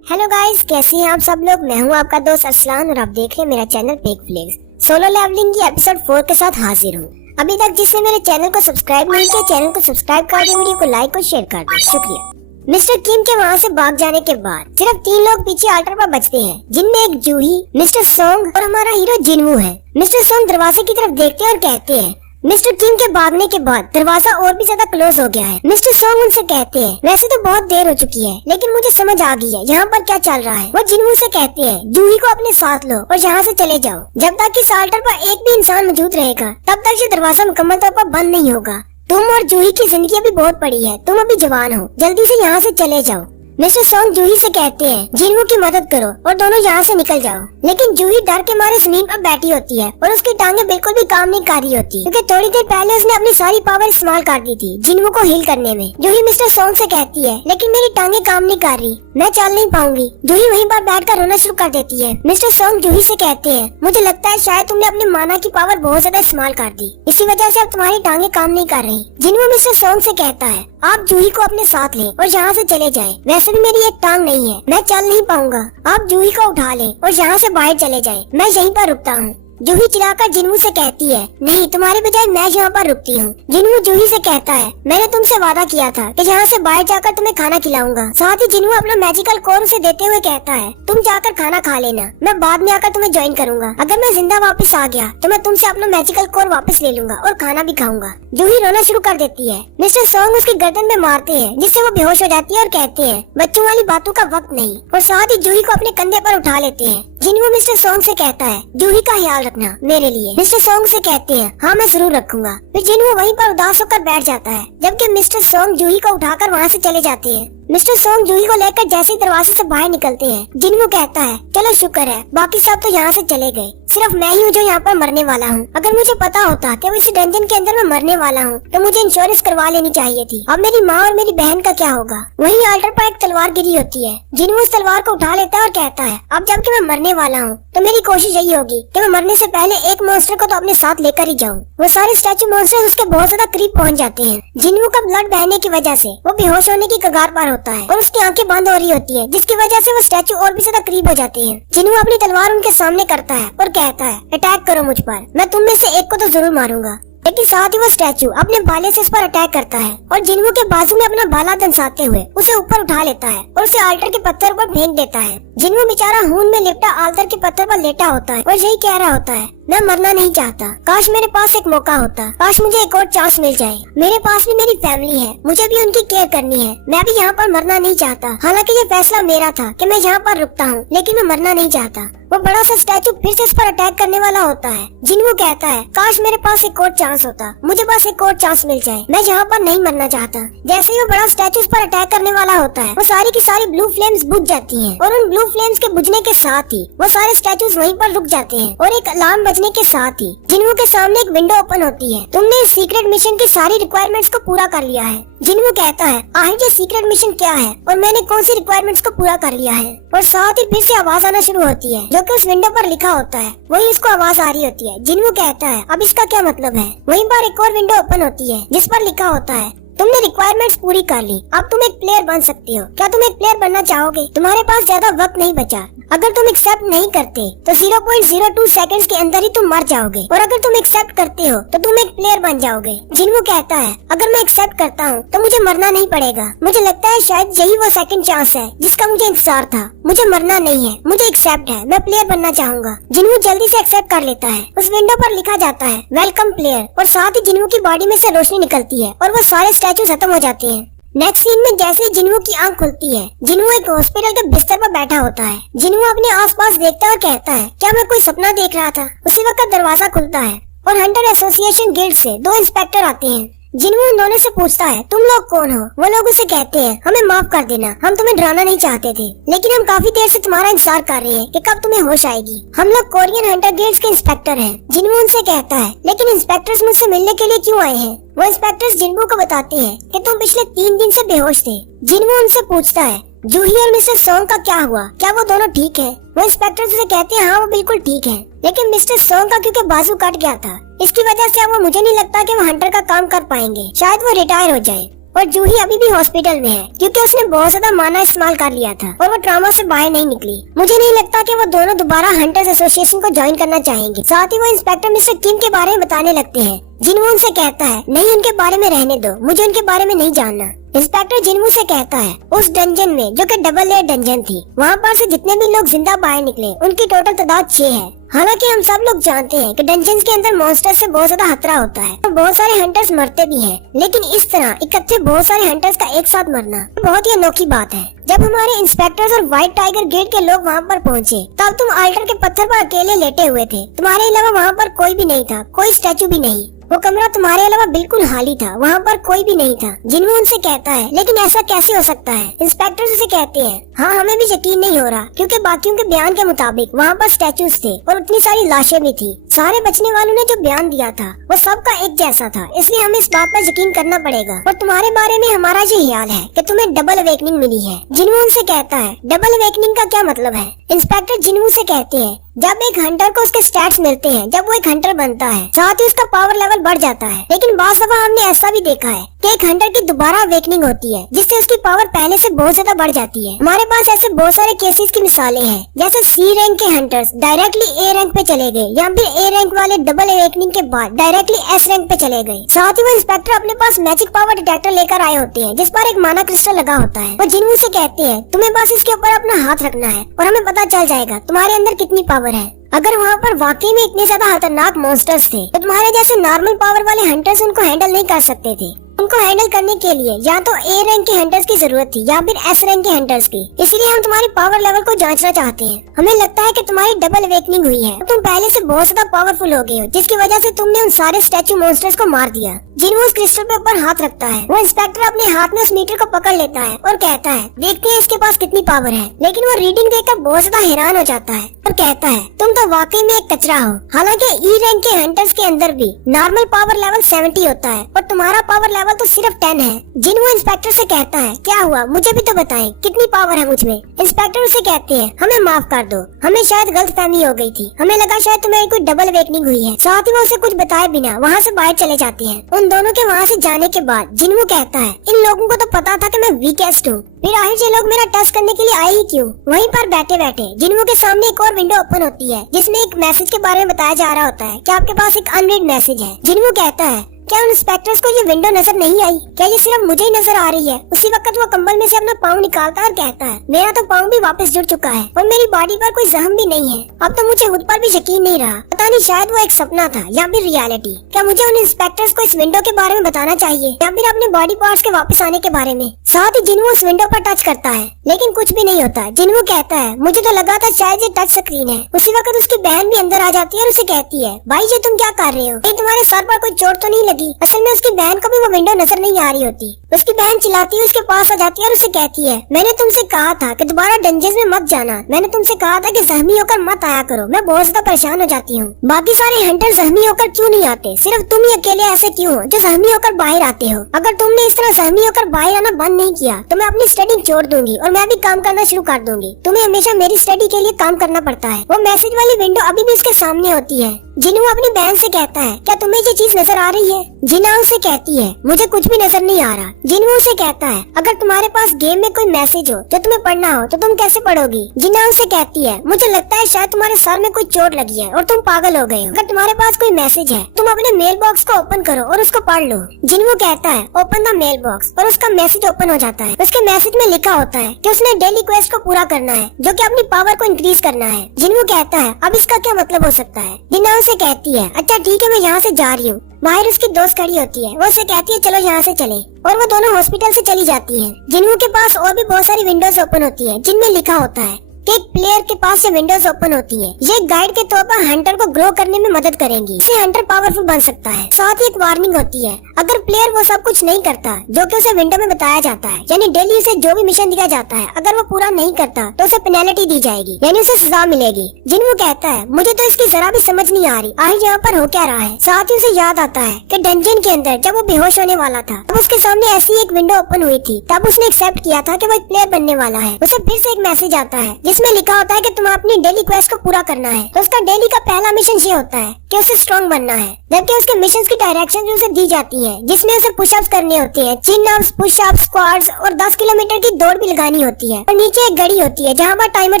हेलो गाइस, कैसे हैं आप सब लोग? मैं हूं आपका दोस्त असलान और आप देख रहे हैं मेरा चैनल पेक फ्लेक्स। सोलो लेवलिंग की एपिसोड 4 के साथ हाजिर हूं। अभी तक जिसने मेरे चैनल को सब्सक्राइब नहीं किया, चैनल को सब्सक्राइब कर दें, वीडियो को लाइक और शेयर कर दें। शुक्रिया। मिस्टर किम के वहाँ से भाग जाने के बाद सिर्फ 3 लोग पीछे आल्टर पर बचते हैं, जिनमें एक जूही, मिस्टर सॉन्ग और हमारा हीरो जिन्वू है। मिस्टर सॉन्ग दरवाजे की तरफ देखते हैं और कहते हैं मिस्टर किम के भागने के बाद दरवाजा और भी ज्यादा क्लोज हो गया है। मिस्टर सॉन्ग उनसे कहते हैं, वैसे तो बहुत देर हो चुकी है लेकिन मुझे समझ आ गई है यहाँ पर क्या चल रहा है। वो जिनवू से कहते हैं, जूही को अपने साथ लो और यहाँ से चले जाओ। जब तक कि साल्टर पर एक भी इंसान मौजूद रहेगा तब तक ये दरवाजा मुकम्मल तौर पर बंद नहीं होगा। तुम और जूही की जिंदगी अभी बहुत बड़ी है, तुम अभी जवान हो, जल्दी से यहाँ से चले जाओ। मिस्टर सॉन्ग जूही से कहते हैं, जिनवू की मदद करो और दोनों यहाँ से निकल जाओ। लेकिन जूही डर के मारे जमीन पर बैठी होती है और उसकी टांगे बिल्कुल भी काम नहीं कर रही होती, क्योंकि थोड़ी देर पहले उसने अपनी सारी पावर इस्तेमाल कर दी थी जिनवू को हील करने में। जूही मिस्टर सॉन्ग से कहती है, लेकिन मेरी टांगे काम नहीं कर रही, मैं चल नहीं पाऊंगी। जूही वहीं पर बैठकर रोना शुरू कर देती है। मिस्टर सॉन्ग जूही से कहते हैं, मुझे लगता है शायद तुमने अपनी माना की पावर बहुत ज्यादा इस्तेमाल कर दी, इसी वजह से अब तुम्हारी टांगे काम नहीं कर रही। जिनवू मिस्टर सॉन्ग से कहता है, आप जूही को अपने साथ लें और यहाँ से चले जाएं। वैसे भी मेरी एक टांग नहीं है, मैं चल नहीं पाऊंगा। आप जूही को उठा लें और यहाँ से बाहर चले जाएं। मैं यहीं पर रुकता हूँ। जूही चिल्लाकर जिनवू से कहती है, नहीं, तुम्हारे बजाय मैं यहाँ पर रुकती हूँ। जिनवू जूही से कहता है, मैंने तुमसे वादा किया था कि यहाँ से बाहर जाकर तुम्हें खाना खिलाऊंगा। साथ ही जिनवू अपना मैजिकल कोर उसे देते हुए कहता है, तुम जाकर खाना खा लेना, मैं बाद में आकर तुम्हें ज्वाइन करूंगा। अगर मैं जिंदा वापस आ गया तो मैं तुमसे अपना मैजिकल कोर वापस ले लूंगा और खाना भी खाऊंगा। जूही रोना शुरू कर देती है। मिस्टर सॉन्ग उसकी गर्दन में मारते हैं जिससे वो बेहोश हो जाती है और कहते हैं, बच्चों वाली बातों का वक्त नहीं, और साथ ही जूही को अपने कंधे पर उठा लेते हैं। जिनवू मिस्टर सॉन्ग से कहता है, जूही का ख्याल रखना मेरे लिए। मिस्टर सॉन्ग से कहते हैं, हाँ मैं जरूर रखूंगा। फिर जिनवू वहीं पर उदास होकर बैठ जाता है, जबकि मिस्टर सॉन्ग जूही को उठाकर वहाँ से चले जाते हैं। मिस्टर सॉन्ग जूही को लेकर जैसे ही दरवाजे से बाहर निकलते हैं, जिनवू कहता है, चलो शुक्र है, बाकी सब तो यहाँ से चले गए, सिर्फ मैं ही हूँ जो यहाँ पर मरने वाला हूँ। अगर मुझे पता होता कि इस डंजन के अंदर मैं मरने वाला हूँ तो मुझे इंश्योरेंस करवा लेनी चाहिए थी। अब मेरी माँ और मेरी बहन का क्या होगा। वहीं आल्टर पर एक तलवार गिरी होती है। जिनवू उस तलवार को उठा लेता है और कहता है, अब जबकि मैं मरने वाला हूँ तो मेरी कोशिश यही होगी कि मैं मरने से पहले एक मॉन्स्टर को तो अपने साथ लेकर ही जाऊँ। वो सारे स्टैचू मॉन्स्टर उसके बहुत ज्यादा करीब पहुँच जाते हैं। जिनवू का ब्लड बहने की वजह से वो बेहोश होने की कगार पर होता है और उसकी आंखें बंद हो रही होती है, जिसकी वजह से वो स्टैचू और भी ज्यादा करीब हो जाते हैं। जिनवू अपनी तलवार उनके सामने करता है और कहता है, अटैक करो मुझ पर, मैं तुम में से एक को तो जरूर मारूंगा। लेकिन साथ ही वो स्टैचू अपने भाले से उस पर अटैक करता है और जिनवू के बाजू में अपना भाला दंसाते हुए उसे ऊपर उठा लेता है और उसे आल्टर के पत्थर पर फेंक देता है। जिनवू बेचारा खून में लिपटा आल्टर के पत्थर पर लेटा होता है और यही कह रहा होता है, मैं मरना नहीं चाहता, काश मेरे पास एक मौका होता, काश मुझे एक और चांस मिल जाए। मेरे पास भी मेरी फैमिली है, मुझे भी उनकी केयर करनी है, मैं भी यहाँ पर मरना नहीं चाहता। हालांकि ये फैसला मेरा था कि मैं यहाँ पर रुकता हूँ, लेकिन मैं मरना नहीं चाहता। वो बड़ा सा स्टैचू फिर से उस पर अटैक करने वाला होता है। जिनवू कहता है, काश मेरे पास एक और चांस होता, मुझे बस एक और चांस मिल जाए, मैं यहाँ पर नहीं मरना चाहता। जैसे ही वो बड़ा स्टैचू उस पर अटैक करने वाला होता है, वो सारी की सारी ब्लू फ्लेम्स बुझ जाती हैं और उन ब्लू फ्लेम्स के बुझने के साथ ही वो सारे स्टैचूज वहीं पर रुक जाते हैं और एक अलार्म बजने के साथ ही जिनवू के सामने एक विंडो ओपन होती है। तुमने इस सीक्रेट मिशन की सारी रिक्वायरमेंट्स को पूरा कर लिया है। जिनवू कहता है, आखिर ये सीक्रेट मिशन क्या है और मैंने कौन सी रिक्वायरमेंट्स को पूरा कर लिया है। और साथ ही फिर से आवाज आना शुरू होती है जो कि उस विंडो पर लिखा होता है, वही इसको आवाज आ रही होती है। जिनवू कहता है, अब इसका क्या मतलब है। वहीं पर एक और विंडो ओपन होती है जिस पर लिखा होता है, तुमने रिक्वायरमेंट्स पूरी कर ली, अब तुम एक प्लेयर बन सकते हो। क्या तुम एक प्लेयर बनना चाहोगे। तुम्हारे पास ज्यादा वक्त नहीं बचा, अगर तुम एक्सेप्ट नहीं करते तो 0.02 सेकंड्स के अंदर ही तुम मर जाओगे, और अगर तुम एक्सेप्ट करते हो तो तुम एक प्लेयर बन जाओगे। जिनवू कहता है, अगर मैं एक्सेप्ट करता हूँ तो मुझे मरना नहीं पड़ेगा। मुझे लगता है शायद यही वो सेकंड चांस है जिसका मुझे इंतजार था। मुझे मरना नहीं है, मुझे एक्सेप्ट है, मैं प्लेयर बनना चाहूंगा। जिनवू जल्दी से एक्सेप्ट कर लेता है। उस विंडो पर लिखा जाता है, वेलकम प्लेयर, और साथ ही जिनवू की बॉडी में से रोशनी निकलती है और वो सारे स्टैचू खत्म हो जाते हैं। नेक्स्ट सीन में जैसे ही जिनवू की आंख खुलती है, जिनवू एक हॉस्पिटल के बिस्तर पर बैठा होता है। जिनवू अपने आसपास देखता है और कहता है, क्या मैं कोई सपना देख रहा था। उसी वक्त दरवाजा खुलता है और हंटर एसोसिएशन गिल्ड से 2 इंस्पेक्टर आते हैं। जिनवू उन दोनों से पूछता है, तुम लोग कौन हो। वो लोग उसे कहते हैं, हमें माफ कर देना, हम तुम्हें डराना नहीं चाहते थे, लेकिन हम काफी देर से तुम्हारा इंतजार कर रहे हैं कि कब तुम्हें होश आएगी। हम लोग कोरियन हंटर गिल्ड के इंस्पेक्टर हैं। जिनवू उनसे कहता है, लेकिन इंस्पेक्टर्स मुझसे मिलने के लिए क्यों आए हैं। वो इंस्पेक्टर्स जिनवू को बताते हैं कि तुम पिछले 3 दिन से बेहोश थे। जिनवू उनसे पूछता है, जूही और मिस्टर सॉन्ग का क्या हुआ, क्या वो दोनों ठीक है। वो इंस्पेक्टर से कहते हैं, हाँ वो बिल्कुल ठीक है, लेकिन मिस्टर सॉन्ग का क्योंकि बाजू कट गया था, इसकी वजह से अब वो मुझे नहीं लगता कि वो हंटर का काम कर पाएंगे, शायद वो रिटायर हो जाए। और जूही अभी भी हॉस्पिटल में है क्योंकि उसने बहुत ज्यादा माना इस्तेमाल कर लिया था और वो ट्रॉमा से बाहर नहीं निकली। मुझे नहीं लगता कि वो दोनों दोबारा हंटर्स एसोसिएशन को ज्वाइन करना चाहेंगे। साथ ही वो इंस्पेक्टर मिस्टर किम के बारे में बताने लगते हैं जिनवू उनसे कहता है नहीं, उनके बारे में रहने दो, मुझे उनके बारे में नहीं जानना। इंस्पेक्टर जिनवू से कहता है उस डंजन में, जो कि डबल लेयर डंजन थी, वहाँ पर से जितने भी लोग जिंदा बाहर निकले उनकी टोटल तादाद 6 है। हालांकि हम सब लोग जानते हैं कि डंजन के अंदर मॉन्स्टर से बहुत ज्यादा खतरा होता है और बहुत सारे हंटर्स मरते भी हैं, लेकिन इस तरह इकट्ठे बहुत सारे हंटर्स का एक साथ मरना बहुत ही अनोखी बात है। जब हमारे इंस्पेक्टर्स और व्हाइट टाइगर गेट के लोग वहाँ पर पहुँचे, तब तुम अल्टर के पत्थर पर अकेले लेटे हुए थे। तुम्हारे अलावा वहाँ पर कोई भी नहीं था, कोई स्टैचू भी नहीं। वो कमरा तुम्हारे अलावा बिल्कुल खाली था, वहाँ पर कोई भी नहीं था। जिनवू उनसे कहता है लेकिन ऐसा कैसे हो सकता है? इंस्पेक्टर उसे कहते हैं हाँ, हमें भी यकीन नहीं हो रहा, क्योंकि बाकियों के बयान के मुताबिक वहाँ पर स्टैचूज थे और उतनी सारी लाशें भी थी। सारे बचने वालों ने जो बयान दिया था वो सबका एक जैसा था, इसलिए हमें इस बात पर यकीन करना पड़ेगा। और तुम्हारे बारे में हमारा ये ख्याल है कि तुम्हें डबल अवेकनिंग मिली है। जिनवू उनसे कहता है डबल अवेकनिंग का क्या मतलब है? इंस्पेक्टर जिनवू से कहते हैं जब एक हंटर को उसके स्टैट्स मिलते हैं, जब वो एक हंटर बनता है, साथ ही उसका पावर लेवल बढ़ जाता है। लेकिन बाज़ दफा हमने ऐसा भी देखा है कि एक हंटर की दोबारा अवेकनिंग होती है, जिससे उसकी पावर पहले से बहुत ज्यादा बढ़ जाती है। हमारे पास ऐसे बहुत सारे केसेस की मिसालें हैं, जैसे सी रैंक के हंटर्स डायरेक्टली ए रैंक पे चले गए, या फिर ए रैंक वाले डबल अवेकनिंग के बाद डायरेक्टली एस रैंक पे चले गए। साथ ही वो इंस्पेक्टर अपने पास मैजिक पावर डिटेक्टर लेकर आए होते हैं, जिस पर एक माना क्रिस्टल लगा होता है। वो जिनवू से कहते हैं तुम्हें बस इसके ऊपर अपना हाथ रखना है और हमें पता चल जाएगा तुम्हारे अंदर कितनी पावर है। अगर वहाँ पर वाकई में इतने ज्यादा खतरनाक मॉन्स्टर्स थे, तो तुम्हारे जैसे नॉर्मल पावर वाले हंटर्स उनको हैंडल नहीं कर सकते थे। उनको हैंडल करने के लिए या तो ए रैंक के हंटर्स की जरूरत थी या फिर एस रैंक के हंटर्स की। इसलिए हम तुम्हारी पावर लेवल को जांचना चाहते हैं। हमें लगता है कि तुम्हारी डबल अवेकनिंग हुई है, तुम पहले से बहुत ज्यादा पावरफुल हो गए हो, जिसकी वजह से तुमने उन सारे स्टैचू मॉन्स्टर्स को मार दिया। जिनवू उस क्रिस्टल पे ऊपर हाथ रखता है। वो इंस्पेक्टर अपने हाथ में उस मीटर को पकड़ लेता है और कहता है देखते हैं इसके पास कितनी पावर है। लेकिन वो रीडिंग देखकर बहुत ज्यादा हैरान हो जाता है और कहता है तुम तो वाकई में एक कचरा हो। हालांकि ई रैंक के हंटर्स के अंदर भी नॉर्मल पावर लेवल 70 होता है और तुम्हारा पावर लेवल तो सिर्फ 10 है। जिनवू इंस्पेक्टर से कहता है क्या हुआ, मुझे भी तो बताएं कितनी पावर है मुझमें। इंस्पेक्टर उसे कहते हैं हमें माफ कर दो, हमें शायद गलतफहमी हो गई थी, हमें लगा शायद तुम्हें कोई डबल अवेकनिंग हुई है। साथ ही वो उसे कुछ बताए बिना वहाँ से बाहर चले जाते हैं। उन दोनों के वहाँ से जाने के बाद जिनवू कहता है इन लोगों को तो पता था कि मैं वीकेस्ट हूँ, फिर आखिर ये लोग मेरा टेस्ट करने के लिए आए ही क्यों? वहीं पर बैठे बैठे जिनवू के सामने एक और विंडो ओपन होती है, जिसमें एक मैसेज के बारे में बताया जा रहा होता है कि आपके पास एक अनरीड मैसेज है। जिनवू कहता है क्या उन इंस्पेक्टर्स को ये विंडो नजर नहीं आई? क्या ये सिर्फ मुझे ही नजर आ रही है? उसी वक्त वो कंबल में से अपना पाँव निकालता है और कहता है मेरा तो पाँव भी वापस जुड़ चुका है और मेरी बॉडी पर कोई जख्म भी नहीं है। अब तो मुझे खुद पर भी यकीन नहीं रहा, पता नहीं शायद वो एक सपना था या फिर रियलिटी। क्या मुझे उन इंस्पेक्टर्स को इस विंडो के बारे में बताना चाहिए या फिर अपने बॉडी पार्ट्स के वापस आने के बारे में? साथ ही जिनवू उस विंडो पर टच करता है, लेकिन कुछ भी नहीं होता। जिनवू कहता है मुझे तो लगा था शायद ये टच स्क्रीन है। उसी वक्त उसकी बहन भी अंदर आ जाती है और उसे कहती है भाई ये तुम क्या कर रहे हो? कहीं तुम्हारे सर पर कोई चोट तो नहीं लगी? असल में उसकी बहन को भी वो विंडो नजर नहीं आ रही होती। उसकी बहन चिल्लाती है, उसके पास आ जाती है और उसे कहती है मैंने तुमसे कहा था कि दोबारा डंजन में मत जाना, मैंने तुमसे कहा था कि जख्मी होकर मत आया करो, मैं बहुत ज्यादा परेशान हो जाती हूँ। बाकी सारे हंटर जख्मी होकर क्यों नहीं आते, सिर्फ तुम ही अकेले ऐसे क्यों हो जो जख्मी होकर बाहर आते हो? अगर तुमने इस तरह जख्मी होकर बाहर आना बंद नहीं किया तो मैं अपनी स्टडी छोड़ दूंगी और मैं भी काम करना शुरू कर दूंगी। तुम्हें हमेशा मेरी स्टडी के लिए काम करना पड़ता है। वो मैसेज वाली विंडो अभी भी उसके सामने होती है। जिनवू अपनी बहन से कहता है क्या तुम्हें ये चीज नजर आ रही है? जिना उसे कहती है मुझे कुछ भी नजर नहीं आ रहा। जिनवू उसे कहता है अगर तुम्हारे पास गेम में कोई मैसेज हो जो तुम्हें पढ़ना हो तो तुम कैसे पढ़ोगी? जिना उसे कहती है मुझे लगता है शायद तुम्हारे सर में कोई चोट लगी है और तुम पागल हो गए हो। अगर तुम्हारे पास कोई मैसेज है तुम अपने मेल बॉक्स को ओपन करो और उसको पढ़ लो। जिनवू कहता है ओपन द मेल बॉक्स और उसका मैसेज ओपन हो जाता है। उसके मैसेज में लिखा होता है कि उसने डेली क्वेस्ट को पूरा करना है जो कि अपनी पावर को इंक्रीज करना है। जिनवू कहता है अब इसका क्या मतलब हो सकता है? जिना उसे कहती है अच्छा ठीक है मैं यहाँ से जा रही हूँ। बाहर उसकी दोस्त खड़ी होती है, वो उसे कहती है चलो यहाँ से चले और वो दोनों हॉस्पिटल से चली जाती है। जिनवू के पास और भी बहुत सारी विंडोज ओपन होती है जिनमें लिखा होता है कि एक प्लेयर के पास ये विंडोज ओपन होती है, ये गाइड के तौर पर हंटर को ग्रो करने में मदद करेंगी, इससे हंटर पावरफुल बन सकता है। साथ ही एक वार्निंग होती है अगर प्लेयर वो सब कुछ नहीं करता जो कि उसे विंडो में बताया जाता है, यानी डेली उसे जो भी मिशन दिया जाता है अगर वो पूरा नहीं करता तो उसे पेनल्टी दी जाएगी, यानी उसे सजा मिलेगी। जिनवू कहता है मुझे तो इसकी जरा भी समझ नहीं आ रही, आखिर यहाँ पर हो क्या रहा है? साथ ही उसे याद आता है कि डंजन के अंदर जब वो बेहोश होने वाला था तब उसके सामने ऐसी एक विंडो ओपन हुई थी, तब उसने एक्सेप्ट किया था कि वो एक प्लेयर बनने वाला है। उसे फिर से एक मैसेज आता है जिस उसमें लिखा होता है कि तुम्हें अपनी डेली क्वेस्ट को पूरा करना है। तो उसका डेली का पहला मिशन ये होता है कि उसे स्ट्रॉन्ग बनना है, जबकि उसके मिशन की डायरेक्शन जो उसे दी जाती है, जिसमें उसे पुशअप्स करने होते हैं, चिन अप्स, पुशअप्स, स्क्वाट्स और 10 किलोमीटर की दौड़ भी लगानी होती है। और नीचे एक घड़ी होती है जहाँ पर टाइमर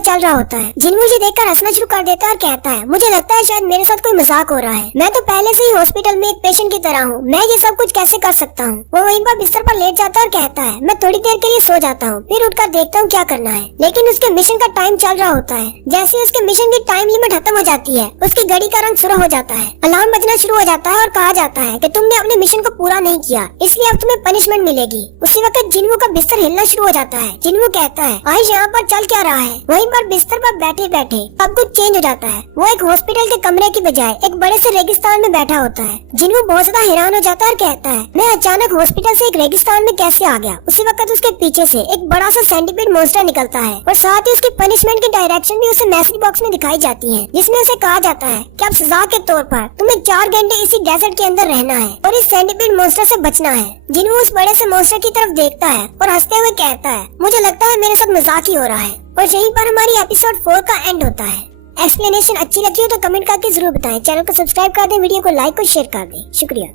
चल रहा होता है। जिन मुझे देखकर हंसना शुरू कर देता है और कहता है, मुझे लगता है शायद मेरे साथ कोई मजाक हो रहा है। मैं तो पहले से ही हॉस्पिटल में एक पेशेंट की तरह हूँ, मैं ये सब कुछ कैसे कर सकता हूँ। वो वहीं पर बिस्तर पर लेट जाता है और कहता है, मैं थोड़ी देर के लिए सो जाता हूँ, फिर उठकर देखता हूँ क्या करना है। लेकिन उसके मिशन का टाइम चल रहा होता है। जैसे ही उसके मिशन की टाइम लिमिट खत्म हो जाती है, उसकी घड़ी का रंग सुर्ख हो जाता है, अलार्म बजना शुरू हो जाता है और कहा जाता है कि तुमने अपने मिशन को पूरा नहीं किया, इसलिए अब तुम्हें पनिशमेंट मिलेगी। उसी वक्त जिन्वू का बिस्तर हिलना शुरू हो जाता है। जिन्वू कहता है, आज यहाँ पर चल क्या रहा है। वहीं पर बिस्तर पर बैठे बैठे सब कुछ चेंज हो जाता है। वो एक हॉस्पिटल के कमरे की बजाय एक बड़े से रेगिस्तान में बैठा होता है। जिन्वू बहुत ज्यादा हैरान हो जाता है और कहता है, मैं अचानक हॉस्पिटल से एक रेगिस्तान में कैसे आ गया। उसी वक्त उसके पीछे से एक बड़ा सा सेंटीपीड मॉन्स्टर निकलता है और साथ ही उसकी पनिशमेंट की डायरेक्शन भी उसे मैसेज बॉक्स में दिखाई जाती है, जिसमें उसे कहा जाता है कि अब सजा के तौर पर तुम्हें 4 घंटे इसी डेजर्ट के अंदर रहना है और इस सेंटीपीड मॉन्स्टर से बचना है। जिन्वू उस बड़े से मॉन्स्टर की तरफ देखता है और हंसते हुए कहता है, मुझे लगता है मेरे साथ मजाक ही हो रहा है। और यहीं पर हमारी एपिसोड 4 का एंड होता है। एक्सप्लेनेशन अच्छी लगी हो तो कमेंट करके जरूर बताएं। चैनल को सब्सक्राइब कर दें, वीडियो को लाइक और शेयर कर दें। शुक्रिया।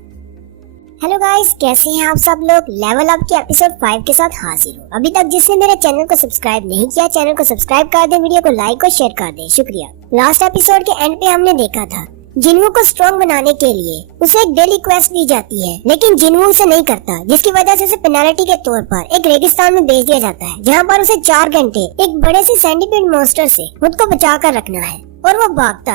हेलो गाइस, कैसे हैं आप सब लोग। लेवल अप के एपिसोड 5 के साथ हाजिर हूँ। अभी तक जिसने मेरे चैनल को सब्सक्राइब नहीं किया, चैनल को सब्सक्राइब कर दें, वीडियो को लाइक और शेयर कर दें। शुक्रिया। लास्ट एपिसोड के एंड पे हमने देखा था जिन्वू को स्ट्रॉन्ग बनाने के लिए उसे एक डेली क्वेस्ट दी जाती है, लेकिन जिन्वू उसे नहीं करता, जिसकी वजह से उसे पेनाल्टी के तौर पर एक रेगिस्तान में भेज दिया जाता है, जहाँ पर उसे 4 घंटे एक बड़े से सेंटीपीड मॉन्स्टर से खुद को बचा कर रखना है। और वो भागता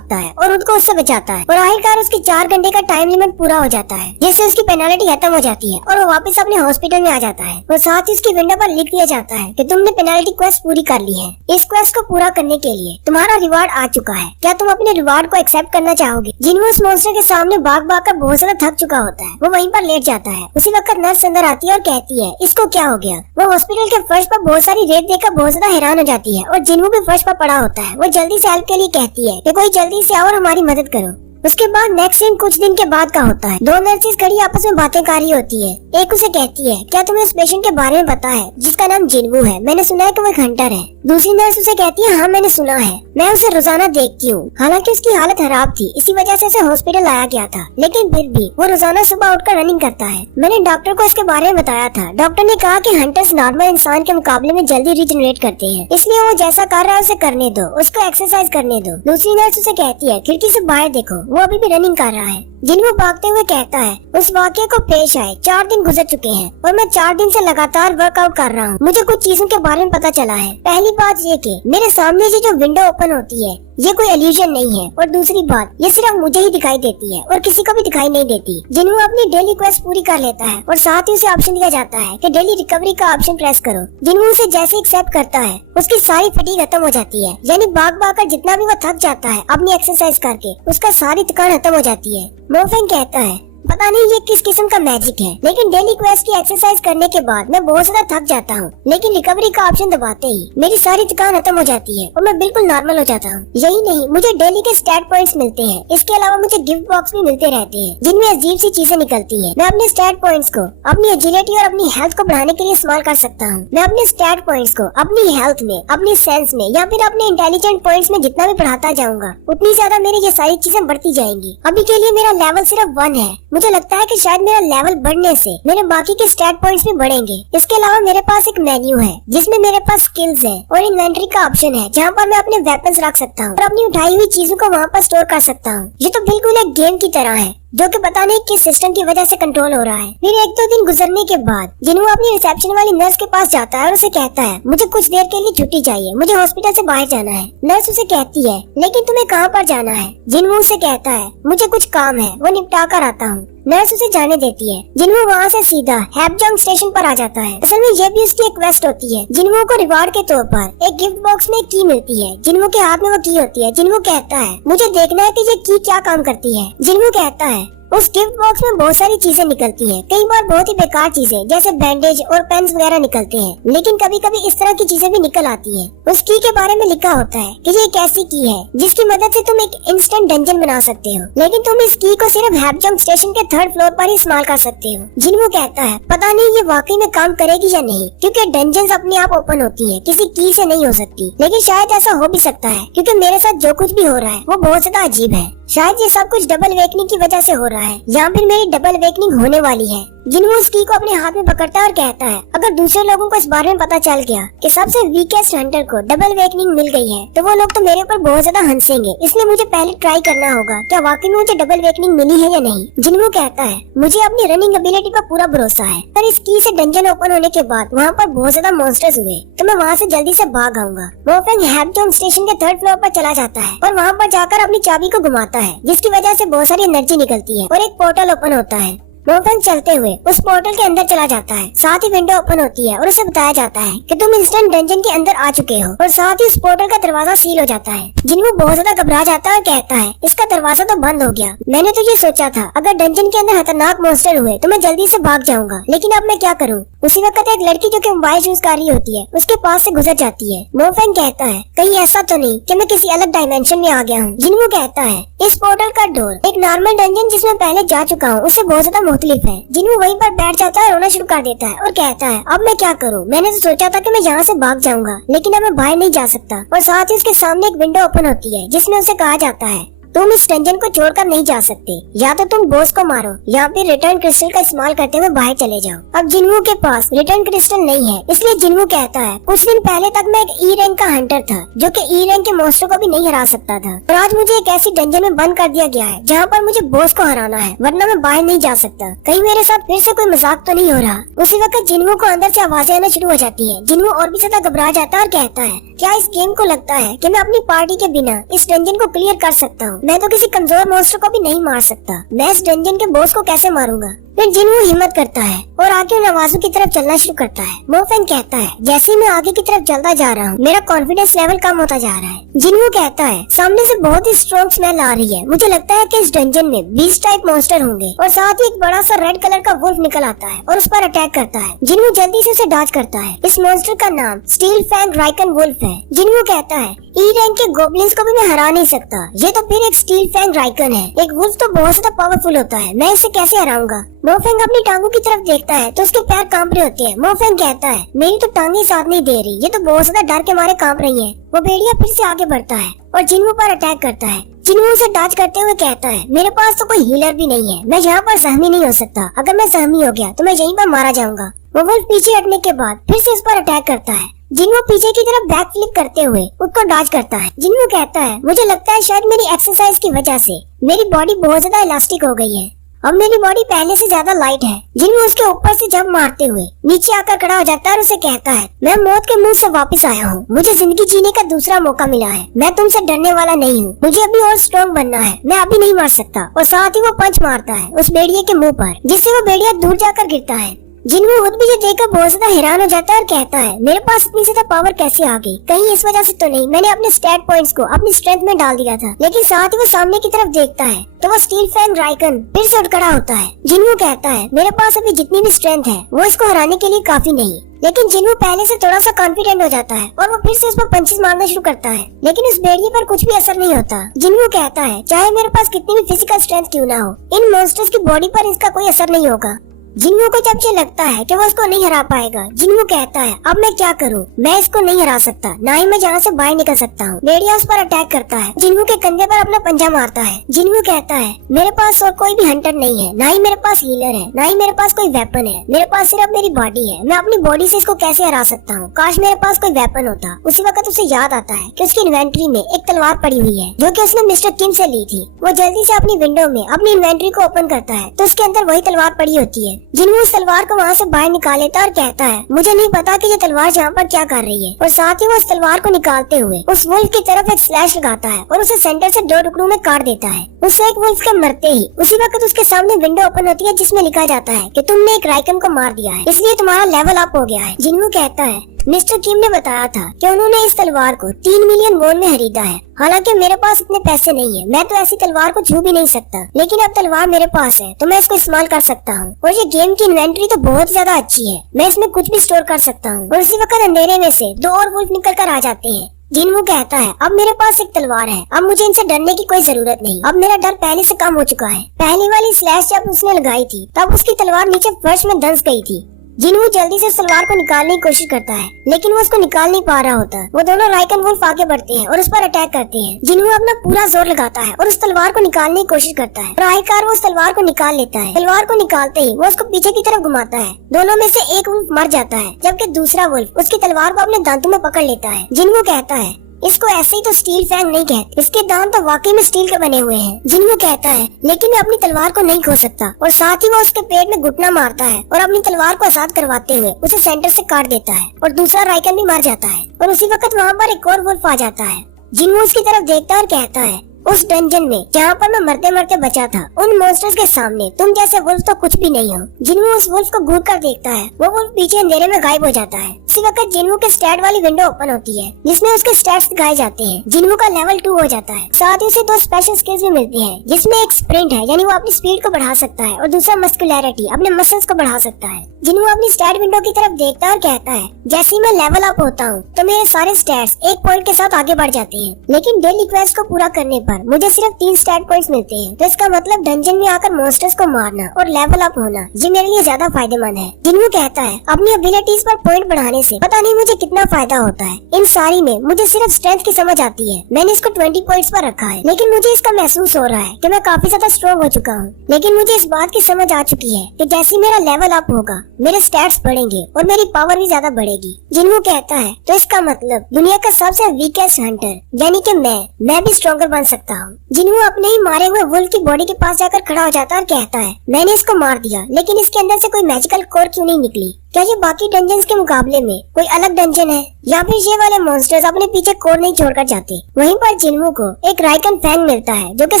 है और उनको उससे बचाता है और आखिरकार उसकी 4 घंटे का टाइम लिमिट पूरा हो जाता है, जिससे उसकी पेनाल्टी खत्म हो जाती है और वो वापस अपने हॉस्पिटल में आ जाता है। और साथ ही उसकी विंडो पर लिख दिया जाता है कि तुमने पेनाल्टी क्वेस्ट पूरी कर ली है। इस क्वेस्ट को पूरा करने के लिए तुम्हारा रिवार्ड आ चुका है, क्या तुम अपने रिवार्ड को एक्सेप्ट करना चाहोगे। जिन्वू उस मॉन्स्टर के सामने भाग भाग कर बहुत ज्यादा थक चुका होता है। वो वहीं पर लेट जाता है। उसी वक्त नर्स अंदर आती है और कहती है, इसको क्या हो गया। वो हॉस्पिटल के फर्श पर बहुत सारी रेत देखकर बहुत ज्यादा हैरान हो जाती है और जिन्वू भी फर्श पर पड़ा होता है। वो जल्दी से हेल्प के लिए कहती है कि कोई जल्दी से आओ और हमारी मदद करो। उसके बाद नेक्स्ट सीन कुछ दिन के बाद का होता है। 2 नर्सेस खड़ी आपस में बातें कर रही होती है। एक उसे कहती है, क्या तुम्हें उस पेशेंट के बारे में पता है जिसका नाम जिन्वू है, मैंने सुना है कि वो एक हंटर है। दूसरी नर्स उसे कहती है, हाँ मैंने सुना है, मैं उसे रोजाना देखती हूँ। हालांकि उसकी हालत खराब थी, इसी वजह से उसे हॉस्पिटल लाया गया था, लेकिन फिर भी वो रोजाना सुबह उठकर रनिंग करता है। मैंने डॉक्टर को इसके बारे में बताया था। डॉक्टर ने कहा कि हंटर्स नॉर्मल इंसान के मुकाबले में जल्दी रिजनरेट करते हैं, इसलिए वो जैसा कर रहा है उसे करने दो, उसको एक्सरसाइज करने दो। दूसरी नर्स उसे कहती है, खिड़की से बाहर देखो, वो अभी भी रनिंग कर रहा है। जिन्वू भागते हुए कहता है, उस वाकये को पेश आए 4 दिन गुजर चुके हैं और मैं 4 दिन से लगातार वर्कआउट कर रहा हूँ। मुझे कुछ चीजों के बारे में पता चला है। पहली बात ये कि मेरे सामने से जो विंडो ओपन होती है ये कोई इल्यूजन नहीं है, और दूसरी बात ये सिर्फ मुझे ही दिखाई देती है और किसी को भी दिखाई नहीं देती। जिन्वू अपनी डेली क्वेस्ट पूरी कर लेता है और साथ ही उसे ऑप्शन दिया जाता है कि डेली रिकवरी का ऑप्शन प्रेस करो। जिन्वू उसे जैसे एक्सेप्ट करता है उसकी सारी फटीग खत्म हो जाती है, यानी भाग भाग कर जितना भी वो थक जाता है अपनी एक्सरसाइज करके, उसका सारी थकान खत्म हो जाती है। मोफेंग कहता है, पता नहीं ये किस किस्म का मैजिक है, लेकिन डेली क्वेस्ट की एक्सरसाइज करने के बाद मैं बहुत ज्यादा थक जाता हूँ, लेकिन रिकवरी का ऑप्शन दबाते ही मेरी सारी थकान खत्म हो जाती है और मैं बिल्कुल नॉर्मल हो जाता हूँ। यही नहीं, मुझे डेली के स्टैट पॉइंट्स मिलते हैं। इसके अलावा मुझे गिफ्ट बॉक्स भी मिलते रहते हैं, जिनमें अजीब सी चीजें निकलती है। मैं अपने स्टैट पॉइंट्स को अपनी एजिलिटी और अपनी हेल्थ को बढ़ाने के लिए इस्तेमाल कर सकता हूँ। मैं अपने स्टैट पॉइंट्स को अपनी हेल्थ में, अपनी सेंस में या फिर अपने इंटेलिजेंट पॉइंट्स में जितना भी बढ़ाता जाऊंगा, उतनी ज्यादा मेरी ये सारी चीजें बढ़ती जाएंगी। अभी के लिए मेरा लेवल सिर्फ 1 है। मुझे लगता है कि शायद मेरा लेवल बढ़ने से मेरे बाकी के स्टैट पॉइंट्स भी बढ़ेंगे। इसके अलावा मेरे पास एक मेन्यू है जिसमें मेरे पास स्किल्स है और इन्वेंटरी का ऑप्शन है, जहाँ पर मैं अपने वेपन्स रख सकता हूँ और अपनी उठाई हुई चीजों को वहाँ पर स्टोर कर सकता हूँ। ये तो बिल्कुल एक गेम की तरह है, जो कि पता नहीं किस सिस्टम की वजह से कंट्रोल हो रहा है। फिर 1-2 दिन गुजरने के बाद जिन्वू अपनी रिसेप्शन वाली नर्स के पास जाता है और उसे कहता है, मुझे कुछ देर के लिए छुट्टी चाहिए, मुझे हॉस्पिटल से बाहर जाना है। नर्स उसे कहती है, लेकिन तुम्हें कहाँ पर जाना है। जिन्वू उसे कहता है, मुझे कुछ काम है, वो निपटा कर आता हूँ। नर्स उसे जाने देती है। जिन्वू वहाँ से सीधा हैपजोंग स्टेशन पर आ जाता है। असल में ये भी उसकी एक क्वेस्ट होती है। जिन्वू को रिवार्ड के तौर पर एक गिफ्ट बॉक्स में एक की मिलती है। जिन्वू के हाथ में वो की होती है। जिन्वू कहता है, मुझे देखना है कि ये की क्या काम करती है। जिन्वू कहता है, उस गिफ्ट बॉक्स में बहुत सारी चीजें निकलती हैं, कई बार बहुत ही बेकार चीजें जैसे बैंडेज और पेन्स वगैरह निकलते हैं, लेकिन कभी कभी इस तरह की चीजें भी निकल आती हैं। उस की के बारे में लिखा होता है कि ये एक ऐसी की है जिसकी मदद से तुम एक इंस्टेंट डंजन बना सकते हो, लेकिन तुम इस की को सिर्फ हैपजंप स्टेशन के 3rd फ्लोर पर ही इस्तेमाल कर सकते हो। जिन्हों कहता है पता नहीं ये वाकई में काम करेगी या नहीं, क्योंकि डंजन्स अपने आप ओपन होती है, किसी की से नहीं हो सकती, लेकिन शायद ऐसा हो भी सकता है क्योंकि मेरे साथ जो कुछ भी हो रहा है वो बहुत ज्यादा अजीब है। शायद ये सब कुछ डबल वेकनिंग की वजह से हो रहा है, या फिर मेरी डबल वेकनिंग होने वाली है। जिन्हों उस की को अपने हाथ में पकड़ता है और कहता है अगर दूसरे लोगों को इस बारे में पता चल गया कि सबसे वीकेस्ट हंटर को डबल वेकनिंग मिल गई है तो वो लोग तो मेरे ऊपर बहुत ज्यादा हंसेंगे, इसलिए मुझे पहले ट्राई करना होगा क्या वाकई में मुझे डबल वेकनिंग मिली है या नहीं। जिन्हों कहता है मुझे अपनी रनिंग एबिलिटी पर पूरा भरोसा है, पर इस की से डंजन ओपन होने के बाद वहाँ पर बहुत ज्यादा मॉन्स्टर्स हुए तो मैं वहाँ से जल्दी से भाग आऊंगा। मोफेंग हैपजंप स्टेशन के 3rd फ्लोर पर चला जाता है और वहाँ पर जाकर अपनी चाबी को घुमाता है, जिसकी वजह से बहुत सारी एनर्जी निकलती है और एक पोर्टल ओपन होता है। मोफेंग चलते हुए उस पोर्टल के अंदर चला जाता है, साथ ही विंडो ओपन होती है और उसे बताया जाता है कि तुम इंस्टेंट डंजन के अंदर आ चुके हो, और साथ ही उस पोर्टल का दरवाजा सील हो जाता है। जिन्हों बहुत ज्यादा घबरा जाता है और कहता है इसका दरवाजा तो बंद हो गया, मैंने तो ये सोचा था अगर डंजन के अंदर खतरनाक मॉन्स्टर हुए तो मैं जल्दी से भाग जाऊंगा, लेकिन अब मैं क्या करूँ। उसी वक्त एक लड़की जो कि मोबाइल यूज कर रही होती है उसके पास से गुजर जाती है। मोफेंग कहता है कहीं ऐसा तो नहीं कि मैं किसी अलग डायमेंशन में आ गया हूँ। जिन्हों कहता है इस पोर्टल का डोर एक नॉर्मल डंजन जिसमें पहले जा चुका हूँ उससे बहुत ज्यादा मुख्तलिफ है। जिन्हों वहीं पर बैठ जाता है, रोना शुरू कर देता है और कहता है अब मैं क्या करूँ, मैंने तो सोचा था कि मैं यहाँ से भाग जाऊंगा, लेकिन अब मैं बाहर नहीं जा सकता। और साथ ही उसके सामने एक विंडो ओपन होती है जिसमें उसे कहा जाता है तुम इस डंजन को छोड़कर नहीं जा सकते, या तो तुम बॉस को मारो या फिर रिटर्न क्रिस्टल का इस्तेमाल करते हुए बाहर चले जाओ। अब जिन्हों के पास रिटर्न क्रिस्टल नहीं है, इसलिए जिन्हों कहता है कुछ दिन पहले तक मैं एक ई रैंक का हंटर था जो कि ई रैंक के मॉन्स्टर को भी नहीं हरा सकता था, और आज मुझे एक ऐसी डंजन में बंद कर दिया गया है जहाँ पर मुझे बॉस को हराना है, वरना मैं बाहर नहीं जा सकता। कहीं मेरे साथ फिर से कोई मजाक तो नहीं हो रहा। उसी वक्त जिन्हों को अंदर से आवाजें आना शुरू हो जाती है। जिन्हों और भी ज्यादा घबरा जाता है और कहता है क्या इस गेम को लगता है कि मैं अपनी पार्टी के बिना इस डंजन को क्लियर कर सकता हूँ? मैं तो किसी कमजोर मॉन्स्टर को भी नहीं मार सकता, मैं इस डंजन के बॉस को कैसे मारूंगा। फिर जिन्हों हिम्मत करता है और आगे उन आवाजों की तरफ चलना शुरू करता है। मोफेंग कहता है जैसे ही मैं आगे की तरफ चलता जा रहा हूँ मेरा कॉन्फिडेंस लेवल कम होता जा रहा है। जिन्हों कहता है सामने से बहुत ही स्ट्रॉन्ग स्मेल आ रही है, मुझे लगता है कि इस डंजन में 20 टाइप मॉन्स्टर होंगे, और साथ ही एक बड़ा सा रेड कलर का वुल्फ निकल आता है और उस पर अटैक करता है। जिन्हों जल्दी से उसे डॉज करता है। इस मॉन्स्टर का नाम स्टील फैंग राइकन वुल्फ है। जिन्हों कहता है ई रैंक के गोब्लिन्स को भी मैं हरा नहीं सकता, ये तो फिर एक स्टील फैंग राइकन है, एक वुल्फ तो बहुत ज्यादा पावरफुल होता है, मैं इसे कैसे हराऊंगा। मोफेंग अपनी टांगों की तरफ देखता है तो उसके पैर कांप रहे होते हैं। मोफेंग कहता है मेरी तो टांगे साथ नहीं दे रही, ये तो बहुत ज्यादा डर के मारे कांप रही है। वो भेड़िया फिर से आगे बढ़ता है और जिन्हों पर अटैक करता है। जिन्हों उसे डॉज करते हुए कहता है मेरे पास तो कोई हीलर भी नहीं है, मैं यहाँ पर सहमी नहीं हो सकता, अगर मैं सहमी हो गया तो मैं यहीं पर मारा जाऊंगा। वो वुल्फ पीछे हटने के बाद फिर से उस पर अटैक करता है। जिन्हों पीछे की तरफ बैक फ्लिप करते हुए उसको डॉज करता है। जिन्हों कहता है मुझे लगता है शायद मेरी एक्सरसाइज की वजह से मेरी बॉडी बहुत ज्यादा इलास्टिक हो गई है, अब मेरी बॉडी पहले से ज्यादा लाइट है। जिन्हों उसके ऊपर से जंप मारते हुए नीचे आकर खड़ा हो जाता है और उसे कहता है मैं मौत के मुंह से वापस आया हूँ, मुझे जिंदगी जीने का दूसरा मौका मिला है, मैं तुमसे डरने वाला नहीं हूँ, मुझे अभी और स्ट्रॉन्ग बनना है, मैं अभी नहीं मर सकता। और साथ ही वो पंच मारता है उस भेड़िए के मुंह पर, जिससे वो भेड़िया दूर जाकर गिरता है। जिन्हों खुद भी ये देखकर बहुत ज्यादा हैरान हो जाता है और कहता है मेरे पास इतनी ज्यादा पावर कैसे आ गई, कहीं इस वजह से तो नहीं मैंने अपने स्टैट पॉइंट्स को अपनी स्ट्रेंथ में डाल दिया था। लेकिन साथ ही वो सामने की तरफ देखता है तो वो स्टील फैंग राइकन फिर से उठ खड़ा होता है। जिन्हों कहता है मेरे पास अभी जितनी भी स्ट्रेंथ है वो इसको हराने के लिए काफी नहीं। लेकिन जिन्हों पहले से थोड़ा सा कॉन्फिडेंट हो जाता है और वो फिर से उस पर पंचेस मारना शुरू करता है, लेकिन उस भेड़िए पर कुछ भी असर नहीं होता। जिन्हों कहता है चाहे मेरे पास कितनी भी फिजिकल स्ट्रेंथ क्यों ना हो, इन मॉन्स्टर्स की बॉडी पर इसका कोई असर नहीं होगा। जिन्हों को जब ये लगता है कि वो इसको नहीं हरा पाएगा, जिन्हों कहता है अब मैं क्या करूं, मैं इसको नहीं हरा सकता, ना ही मैं यहाँ से बाहर निकल सकता हूँ। भेड़िया उस पर अटैक करता है, जिन्हों के कंधे पर अपना पंजा मारता है। जिन्हों कहता है मेरे पास और कोई भी हंटर नहीं है, ना ही मेरे पास हीलर है, ना ही मेरे पास कोई वेपन है, मेरे पास सिर्फ मेरी बॉडी है, मैं अपनी बॉडी से इसको कैसे हरा सकता हूँ, काश मेरे पास कोई वेपन होता। उसी वक्त उसे याद आता है कि उसकी इन्वेंट्री में एक तलवार पड़ी हुई है जो कि उसने मिस्टर किम से ली थी। वो जल्दी से अपनी विंडो में अपनी इन्वेंट्री को ओपन करता है तो उसके अंदर वही तलवार पड़ी होती है। जिन्हों उस तलवार को वहाँ से बाहर निकाल लेता और कहता है मुझे नहीं पता कि ये तलवार यहाँ पर क्या कर रही है, और साथ ही वो उस तलवार को निकालते हुए उस वुल्फ की तरफ एक स्लैश लगाता है और उसे सेंटर से 2 टुकड़ों में काट देता है। उस एक वुल्फ के मरते ही उसी वक्त उसके सामने विंडो ओपन होती है जिसमें लिखा जाता है कि तुमने एक राइकन को मार दिया है, इसलिए तुम्हारा लेवल अप हो गया है। जिन्हों कहता है मिस्टर किम ने बताया था कि उन्होंने इस तलवार को 3 मिलियन वॉन में खरीदा है। हालांकि मेरे पास इतने पैसे नहीं है, मैं तो ऐसी तलवार को छू भी नहीं सकता, लेकिन अब तलवार मेरे पास है तो मैं इसको इस्तेमाल कर सकता हूँ। और ये गेम की इन्वेंटरी तो बहुत ज्यादा अच्छी है, मैं इसमें कुछ भी स्टोर कर सकता हूँ। और उसी वक्त अंधेरे में से 2 और वुल्फ निकल कर आ जाते हैं। जिनवू कहता है अब मेरे पास एक तलवार है, अब मुझे इनसे डरने की कोई जरूरत नहीं, अब मेरा डर पहले से कम हो चुका है। पहली वाली स्लैश जब उसने लगाई थी तब उसकी तलवार नीचे फर्श में धंस गई थी। जिनवू जल्दी से उस तलवार को निकालने की कोशिश करता है, लेकिन वो उसको निकाल नहीं पा रहा होता। वो दोनों राइकन वुल्फ आगे बढ़ते हैं और उस पर अटैक करते हैं। जिनवू अपना पूरा जोर लगाता है और उस तलवार को निकालने की कोशिश करता है और आखिरकार वो उस तलवार को निकाल लेता है। तलवार को निकालते ही वो उसको पीछे की तरफ घुमाता है। दोनों में से एक वुल्फ मर जाता है, जबकि दूसरा वुल्फ उसकी तलवार को अपने दांतों में पकड़ लेता है। जिनवू कहता है इसको ऐसे ही तो स्टील फैंग नहीं कहते, इसके दांत तो वाकई में स्टील के बने हुए हैं। जिनवू कहता है लेकिन मैं अपनी तलवार को नहीं खो सकता, और साथ ही वो उसके पेट में घुटना मारता है और अपनी तलवार को आजाद करवाते हुए उसे सेंटर से काट देता है और दूसरा राइकन भी मर जाता है। और उसी वक्त वहाँ पर एक और वुल्फ आ जाता है। जिनवू उसकी तरफ देखता है और कहता है उस डंजन में जहाँ पर मैं मरते मरते बचा था, उन मॉन्स्टर्स के सामने तुम जैसे वुल्फ तो कुछ भी नहीं हो। जिनवू उस वुल्फ को घूर कर देखता है, वो वुल्फ पीछे अंधेरे में गायब हो जाता है। इसी वक्त जिनवू के स्टैट वाली विंडो ओपन होती है, जिसमें उसके स्टैट्स दिखाए जाते हैं। जिनवू का लेवल 2 हो जाता है। साथ ही उसे 2 स्पेशल स्किल्स भी मिलती हैं, जिसमें एक स्प्रिंट है, यानी वो अपनी स्पीड को बढ़ा सकता है, और दूसरा मस्कुलैरिटी, अपने मसल्स को बढ़ा सकता है। जिनवू अपनी स्टैट विंडो की तरफ देखता है और कहता है जैसे ही मैं लेवल अप होता हूँ तो मेरे सारे स्टैट्स 1 पॉइंट के साथ आगे बढ़ जाते हैं, लेकिन डेली क्वेस्ट को पूरा करने पर मुझे सिर्फ 3 स्टैट पॉइंट्स मिलते हैं। तो इसका मतलब डंजन में आकर मॉन्स्टर्स को मारना और लेवल अप होना ये मेरे लिए ज्यादा फायदेमंद है। जिनवू कहता है अपनी एबिलिटीज पर पॉइंट बढ़ाने से पता नहीं मुझे कितना फायदा होता है। इन सारी में मुझे सिर्फ स्ट्रेंथ की समझ आती है। मैंने इसको 20 पॉइंट्स पर रखा है, लेकिन मुझे इसका महसूस हो रहा है कि मैं काफी ज्यादा स्ट्रॉन्ग हो चुका हूँ। लेकिन मुझे इस बात की समझ आ चुकी है कि जैसे मेरा लेवल अप होगा मेरे स्टैट्स बढ़ेंगे और मेरी पावर भी ज्यादा बढ़ेगी। जिनवू कहता है तो इसका मतलब दुनिया का सबसे वीकेस्ट हंटर यानी कि मैं भी स्ट्रॉन्गर बन सकता हूँ। जिनवू अपने ही मारे हुए वुल्फ की बॉडी के पास जाकर खड़ा हो जाता है और कहता है मैंने इसको मार दिया, लेकिन इसके अंदर से कोई मैजिकल कोर क्यों नहीं निकली? क्या ये बाकी डंजन्स के मुकाबले में कोई अलग डंजन है, या फिर ये वाले मॉन्स्टर्स अपने पीछे कोर नहीं छोड़कर जाते? वहीं पर जिनवू को एक राइकन फैंग मिलता है जो कि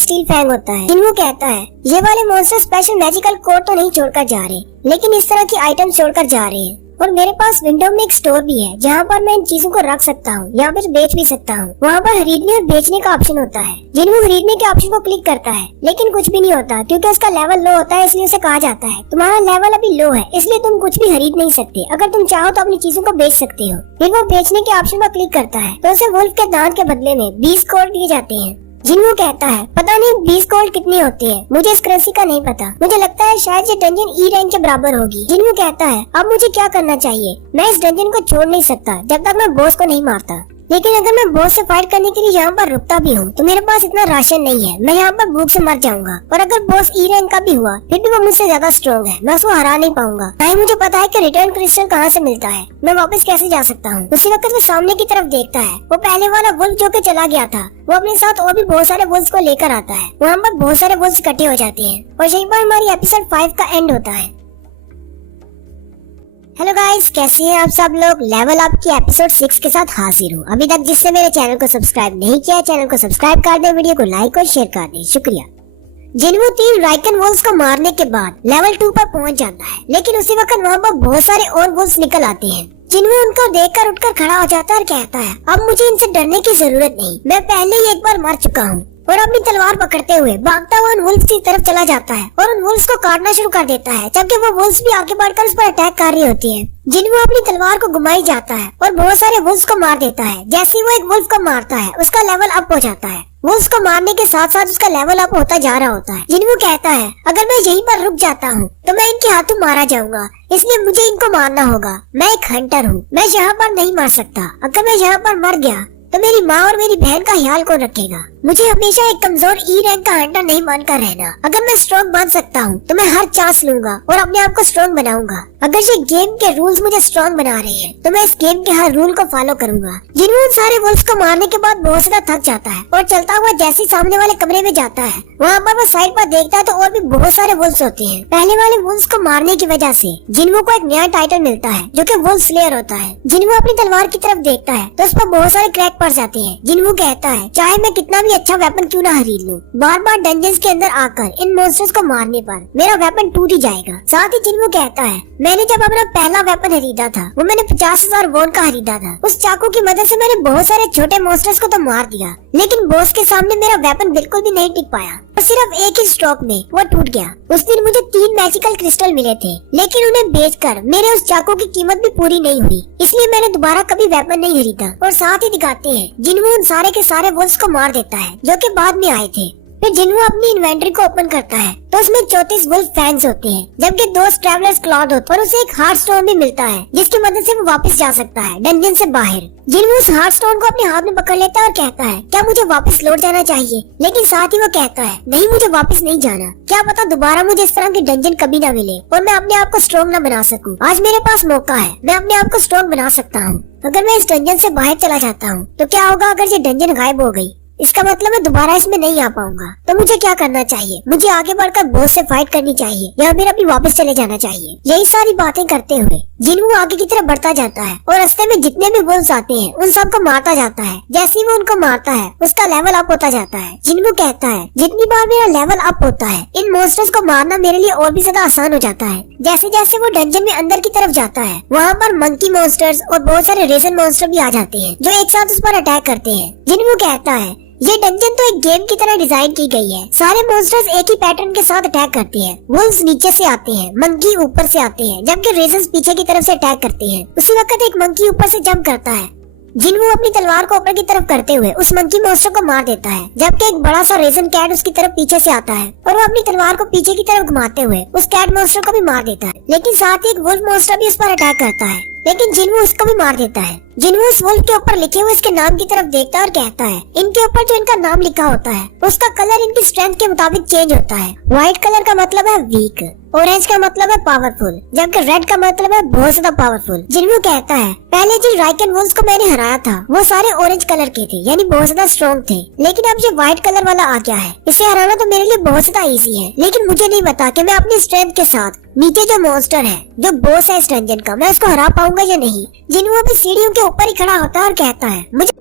स्टील फैंग होता है। जिनवू कहता है ये वाले मॉन्स्टर स्पेशल मैजिकल कोर तो नहीं छोड़कर जा रहे, लेकिन इस तरह की आइटम छोड़कर जा रहे हैं। और मेरे पास विंडो में एक स्टोर भी है जहाँ पर मैं इन चीजों को रख सकता हूँ या फिर बेच भी सकता हूँ। वहाँ पर खरीदने और बेचने का ऑप्शन होता है। जिनवू खरीदने के ऑप्शन को क्लिक करता है, लेकिन कुछ भी नहीं होता क्योंकि उसका लेवल लो होता है। इसलिए उसे कहा जाता है तुम्हारा लेवल अभी लो है, इसलिए तुम कुछ भी खरीद नहीं सकते। अगर तुम चाहो तो अपनी चीजों को बेच सकते हो। फिर वो बेचने के ऑप्शन पर क्लिक करता है तो उसे वुल्फ के दांत के बदले में 20 गोल्ड दिए जाते हैं। जिनवू कहता है पता नहीं 20 गोल्ड कितनी होती है, मुझे इस करेंसी का नहीं पता। मुझे लगता है शायद ये डंजन ई रैंक के बराबर होगी। जिनवू कहता है अब मुझे क्या करना चाहिए? मैं इस डंजन को छोड़ नहीं सकता जब तक मैं बॉस को नहीं मारता, लेकिन अगर मैं बॉस से फाइट करने के लिए यहाँ पर रुकता भी हूँ तो मेरे पास इतना राशन नहीं है, मैं यहाँ पर भूख से मर जाऊंगा। और अगर बॉस ई रैंक का भी हुआ फिर भी वो मुझसे ज्यादा स्ट्रॉन्ग है, मैं उसको हरा नहीं पाऊंगा। ना ही मुझे पता है कि रिटर्न क्रिस्टल कहाँ से मिलता है, मैं वापस कैसे जा सकता हूँ। उसी वक्त वो सामने की तरफ देखता है, वो पहले वाला वुल्फ जो कि चला गया था वो अपने साथ और भी बहुत सारे वुल्फ्स को लेकर आता है। वहाँ पर बहुत सारे वुल्फ्स इकट्ठे हो जाते हैं और यहीं पर हमारी एपिसोड 5 का एंड होता है। हेलो गाइस, कैसे हैं आप सब लोग? लेवल अप की एपिसोड 6 के साथ हाजिर हूँ। अभी तक जिसने मेरे चैनल को सब्सक्राइब नहीं किया, चैनल को सब्सक्राइब कर दे, वीडियो को लाइक और शेयर कर दे, शुक्रिया। जिनवू 3 राइकन वुल्फ्स को मारने के बाद लेवल 2 पर पहुंच जाता है, लेकिन उसी वक्त वहाँ पर बहुत सारे और वुल्फ्स निकल आते हैं। जिनवू उनको देखकर उठकर खड़ा हो जाता है और कहता है अब मुझे इनसे डरने की जरूरत नहीं, मैं पहले ही एक बार मर चुका हूँ। और अपनी तलवार पकड़ते हुए भागता हुआ उन वुल्फ्स की तरफ चला जाता है और उन वुल्फ्स को काटना शुरू कर देता है, जबकि वो वुल्फ्स भी आगे बढ़कर उस पर अटैक कर रही होती है। जिनवू अपनी तलवार को घुमाई जाता है और बहुत सारे वुल्फ्स को मार देता है। जैसे ही वो एक वुल्फ को मारता है उसका लेवल अप हो जाता है। वुल्फ्स को मारने के साथ साथ उसका लेवल अप होता जा रहा होता है। जिनवू कहता है अगर मैं यहीं पर रुक जाता हूँ तो मैं इनके हाथों मारा जाऊंगा, इसलिए मुझे इनको मारना होगा। मैं एक हंटर हूँ, मैं यहाँ पर नहीं मर सकता। अगर मैं यहाँ पर मर गया तो मेरी माँ और मेरी बहन का ख्याल कौन रखेगा? मुझे हमेशा एक कमजोर ई रैंक का हंटर नहीं मानकर रहना। अगर मैं स्ट्रॉन्ग बन सकता हूँ तो मैं हर चांस लूंगा और अपने आप को स्ट्रॉन्ग बनाऊंगा। अगर ये गेम के रूल्स मुझे स्ट्रॉन्ग बना रहे हैं तो मैं इस गेम के हर रूल को फॉलो करूंगा। जिनवू उन सारे वुल्फ्स को मारने के बाद बहुत ज्यादा थक जाता है और चलता हुआ जैसे ही सामने वाले कमरे में जाता है वहाँ पर वो साइड पर देखता है तो और भी बहुत सारे वुल्फ्स होते हैं। पहले वाले वुल्फ्स को मारने की वजह से जिनवू को एक नया टाइटल मिलता है जो कि वुल्फ स्लेयर होता है। जिनवू अपनी तलवार की तरफ देखता है तो उस पर बहुत सारे क्रैक पड़ जाते हैं। जिनवू कहता है चाहे मैं कितना भी अच्छा वेपन क्यों ना खरीद लूं। बार बार डंजन्स के अंदर आकर इन मॉन्स्टर्स को मारने पर मेरा वेपन टूट ही जाएगा। साथ ही जिन्वू कहता है, मैंने जब अपना पहला वेपन खरीदा था वो मैंने 50,000 वॉन का खरीदा था। उस चाकू की मदद से मैंने बहुत सारे छोटे मॉन्स्टर्स को तो मार दिया, लेकिन बॉस के सामने मेरा वेपन बिल्कुल भी नहीं टिक पाया और सिर्फ एक ही स्ट्रोक में वो टूट गया। उस दिन मुझे 3 मैजिकल क्रिस्टल मिले थे, लेकिन उन्हें बेचकर मेरे उस चाकू की कीमत भी पूरी नहीं हुई, इसलिए मैंने दोबारा कभी वेपन नहीं खरीदा। और साथ ही दिखाते हैं जिन्वू उन सारे के सारे वुल्फ्स को मार देता है जो कि बाद में आए थे। फिर जिन्वू अपनी इन्वेंटरी को ओपन करता है तो उसमें 34 वुल्फ फैंस होते हैं, जबकि 2 ट्रैवलर्स क्लॉथ होते हैं और उसे एक हार्ट स्टोन भी मिलता है जिसकी मदद से वो वापस जा सकता है डंजन से बाहर। जिन्वू उस हार्ट स्टोन को अपने हाथ में पकड़ लेता है और कहता है, क्या मुझे वापस लौट जाना चाहिए? लेकिन साथ ही वो कहता है, नहीं, मुझे वापस नहीं जाना। क्या पता दोबारा मुझे इस तरह की डंजन कभी ना मिले और मैं अपने आप को स्ट्रॉन्ग न बना सकूं। आज मेरे पास मौका है, मैं अपने आप को स्ट्रॉन्ग बना सकता हूँ। अगर मैं इस डंजन से बाहर चला जाता हूँ तो क्या होगा अगर ये डंजन गायब हो गई? इसका मतलब मैं दोबारा इसमें नहीं आ पाऊंगा। तो मुझे क्या करना चाहिए? मुझे आगे बढ़कर बॉस से फाइट करनी चाहिए या फिर अभी वापस चले जाना चाहिए। यही सारी बातें करते हुए जिन्वू आगे की तरफ बढ़ता जाता है और रास्ते में जितने भी वुल्फ्स आते हैं उन सबको मारता जाता है। जैसे ही वो उनको मारता है उसका लेवल अप होता जाता है। जिन्वू कहता है, जितनी बार मेरा लेवल अप होता है इन मॉन्स्टर्स को मारना मेरे लिए और भी ज्यादा आसान हो जाता है। जैसे जैसे वो डंजन में अंदर की तरफ जाता है वहाँ पर मंकी मॉन्स्टर्स और बहुत सारे रेजन मॉन्स्टर भी आ जाते हैं जो एक साथ उस पर अटैक करते हैं। जिन्वू कहता है, ये डंजन तो एक गेम की तरह डिजाइन की गई है। सारे मॉन्स्टर्स एक ही पैटर्न के साथ अटैक करते हैं। वुल्फ्स नीचे से आते हैं, मंकी ऊपर से आते हैं, जबकि रेजर्स पीछे की तरफ से अटैक करते हैं। उसी वक्त एक मंकी ऊपर से जंप करता है। जिन्वू अपनी तलवार को ऊपर की तरफ करते हुए उस मंकी मॉन्स्टर को मार देता है, जबकि एक बड़ा सा रेजन कैट उसकी तरफ पीछे से आता है और वो अपनी तलवार को पीछे की तरफ घुमाते हुए उस कैट मॉन्स्टर को भी मार देता है। लेकिन साथ ही एक वुल्फ मॉन्स्टर भी उस पर अटैक करता है, लेकिन जिन्वू उसको भी मार देता है। जिन्वू उस वुल्फ के ऊपर लिखे हुए इसके नाम की तरफ देखता है और कहता है, इनके ऊपर जो इनका नाम लिखा होता है उसका कलर इनकी स्ट्रेंथ के मुताबिक चेंज होता है। व्हाइट कलर का मतलब है वीक, ऑरेंज का मतलब है पावरफुल, जबकि रेड का मतलब है बहुत ज्यादा पावरफुल। जिन्वू कहता है, पहले जिन राइकन वुल्फ्स को मैंने हराया था वो सारे ऑरेंज कलर के थे, यानी बहुत ज्यादा स्ट्रॉन्ग थे, लेकिन अब जो व्हाइट कलर वाला आ गया है इसे हराना तो मेरे लिए बहुत ज्यादा इजी है। लेकिन मुझे नहीं पता कि मैं अपनी स्ट्रेंथ के साथ नीचे जो मॉन्स्टर है, जो बॉस है इस डंजन का, मैं उसको हरा पाऊंगा या नहीं। जिन्वू अभी सीढ़ियों के ऊपर ही खड़ा होता है और कहता है, मुझे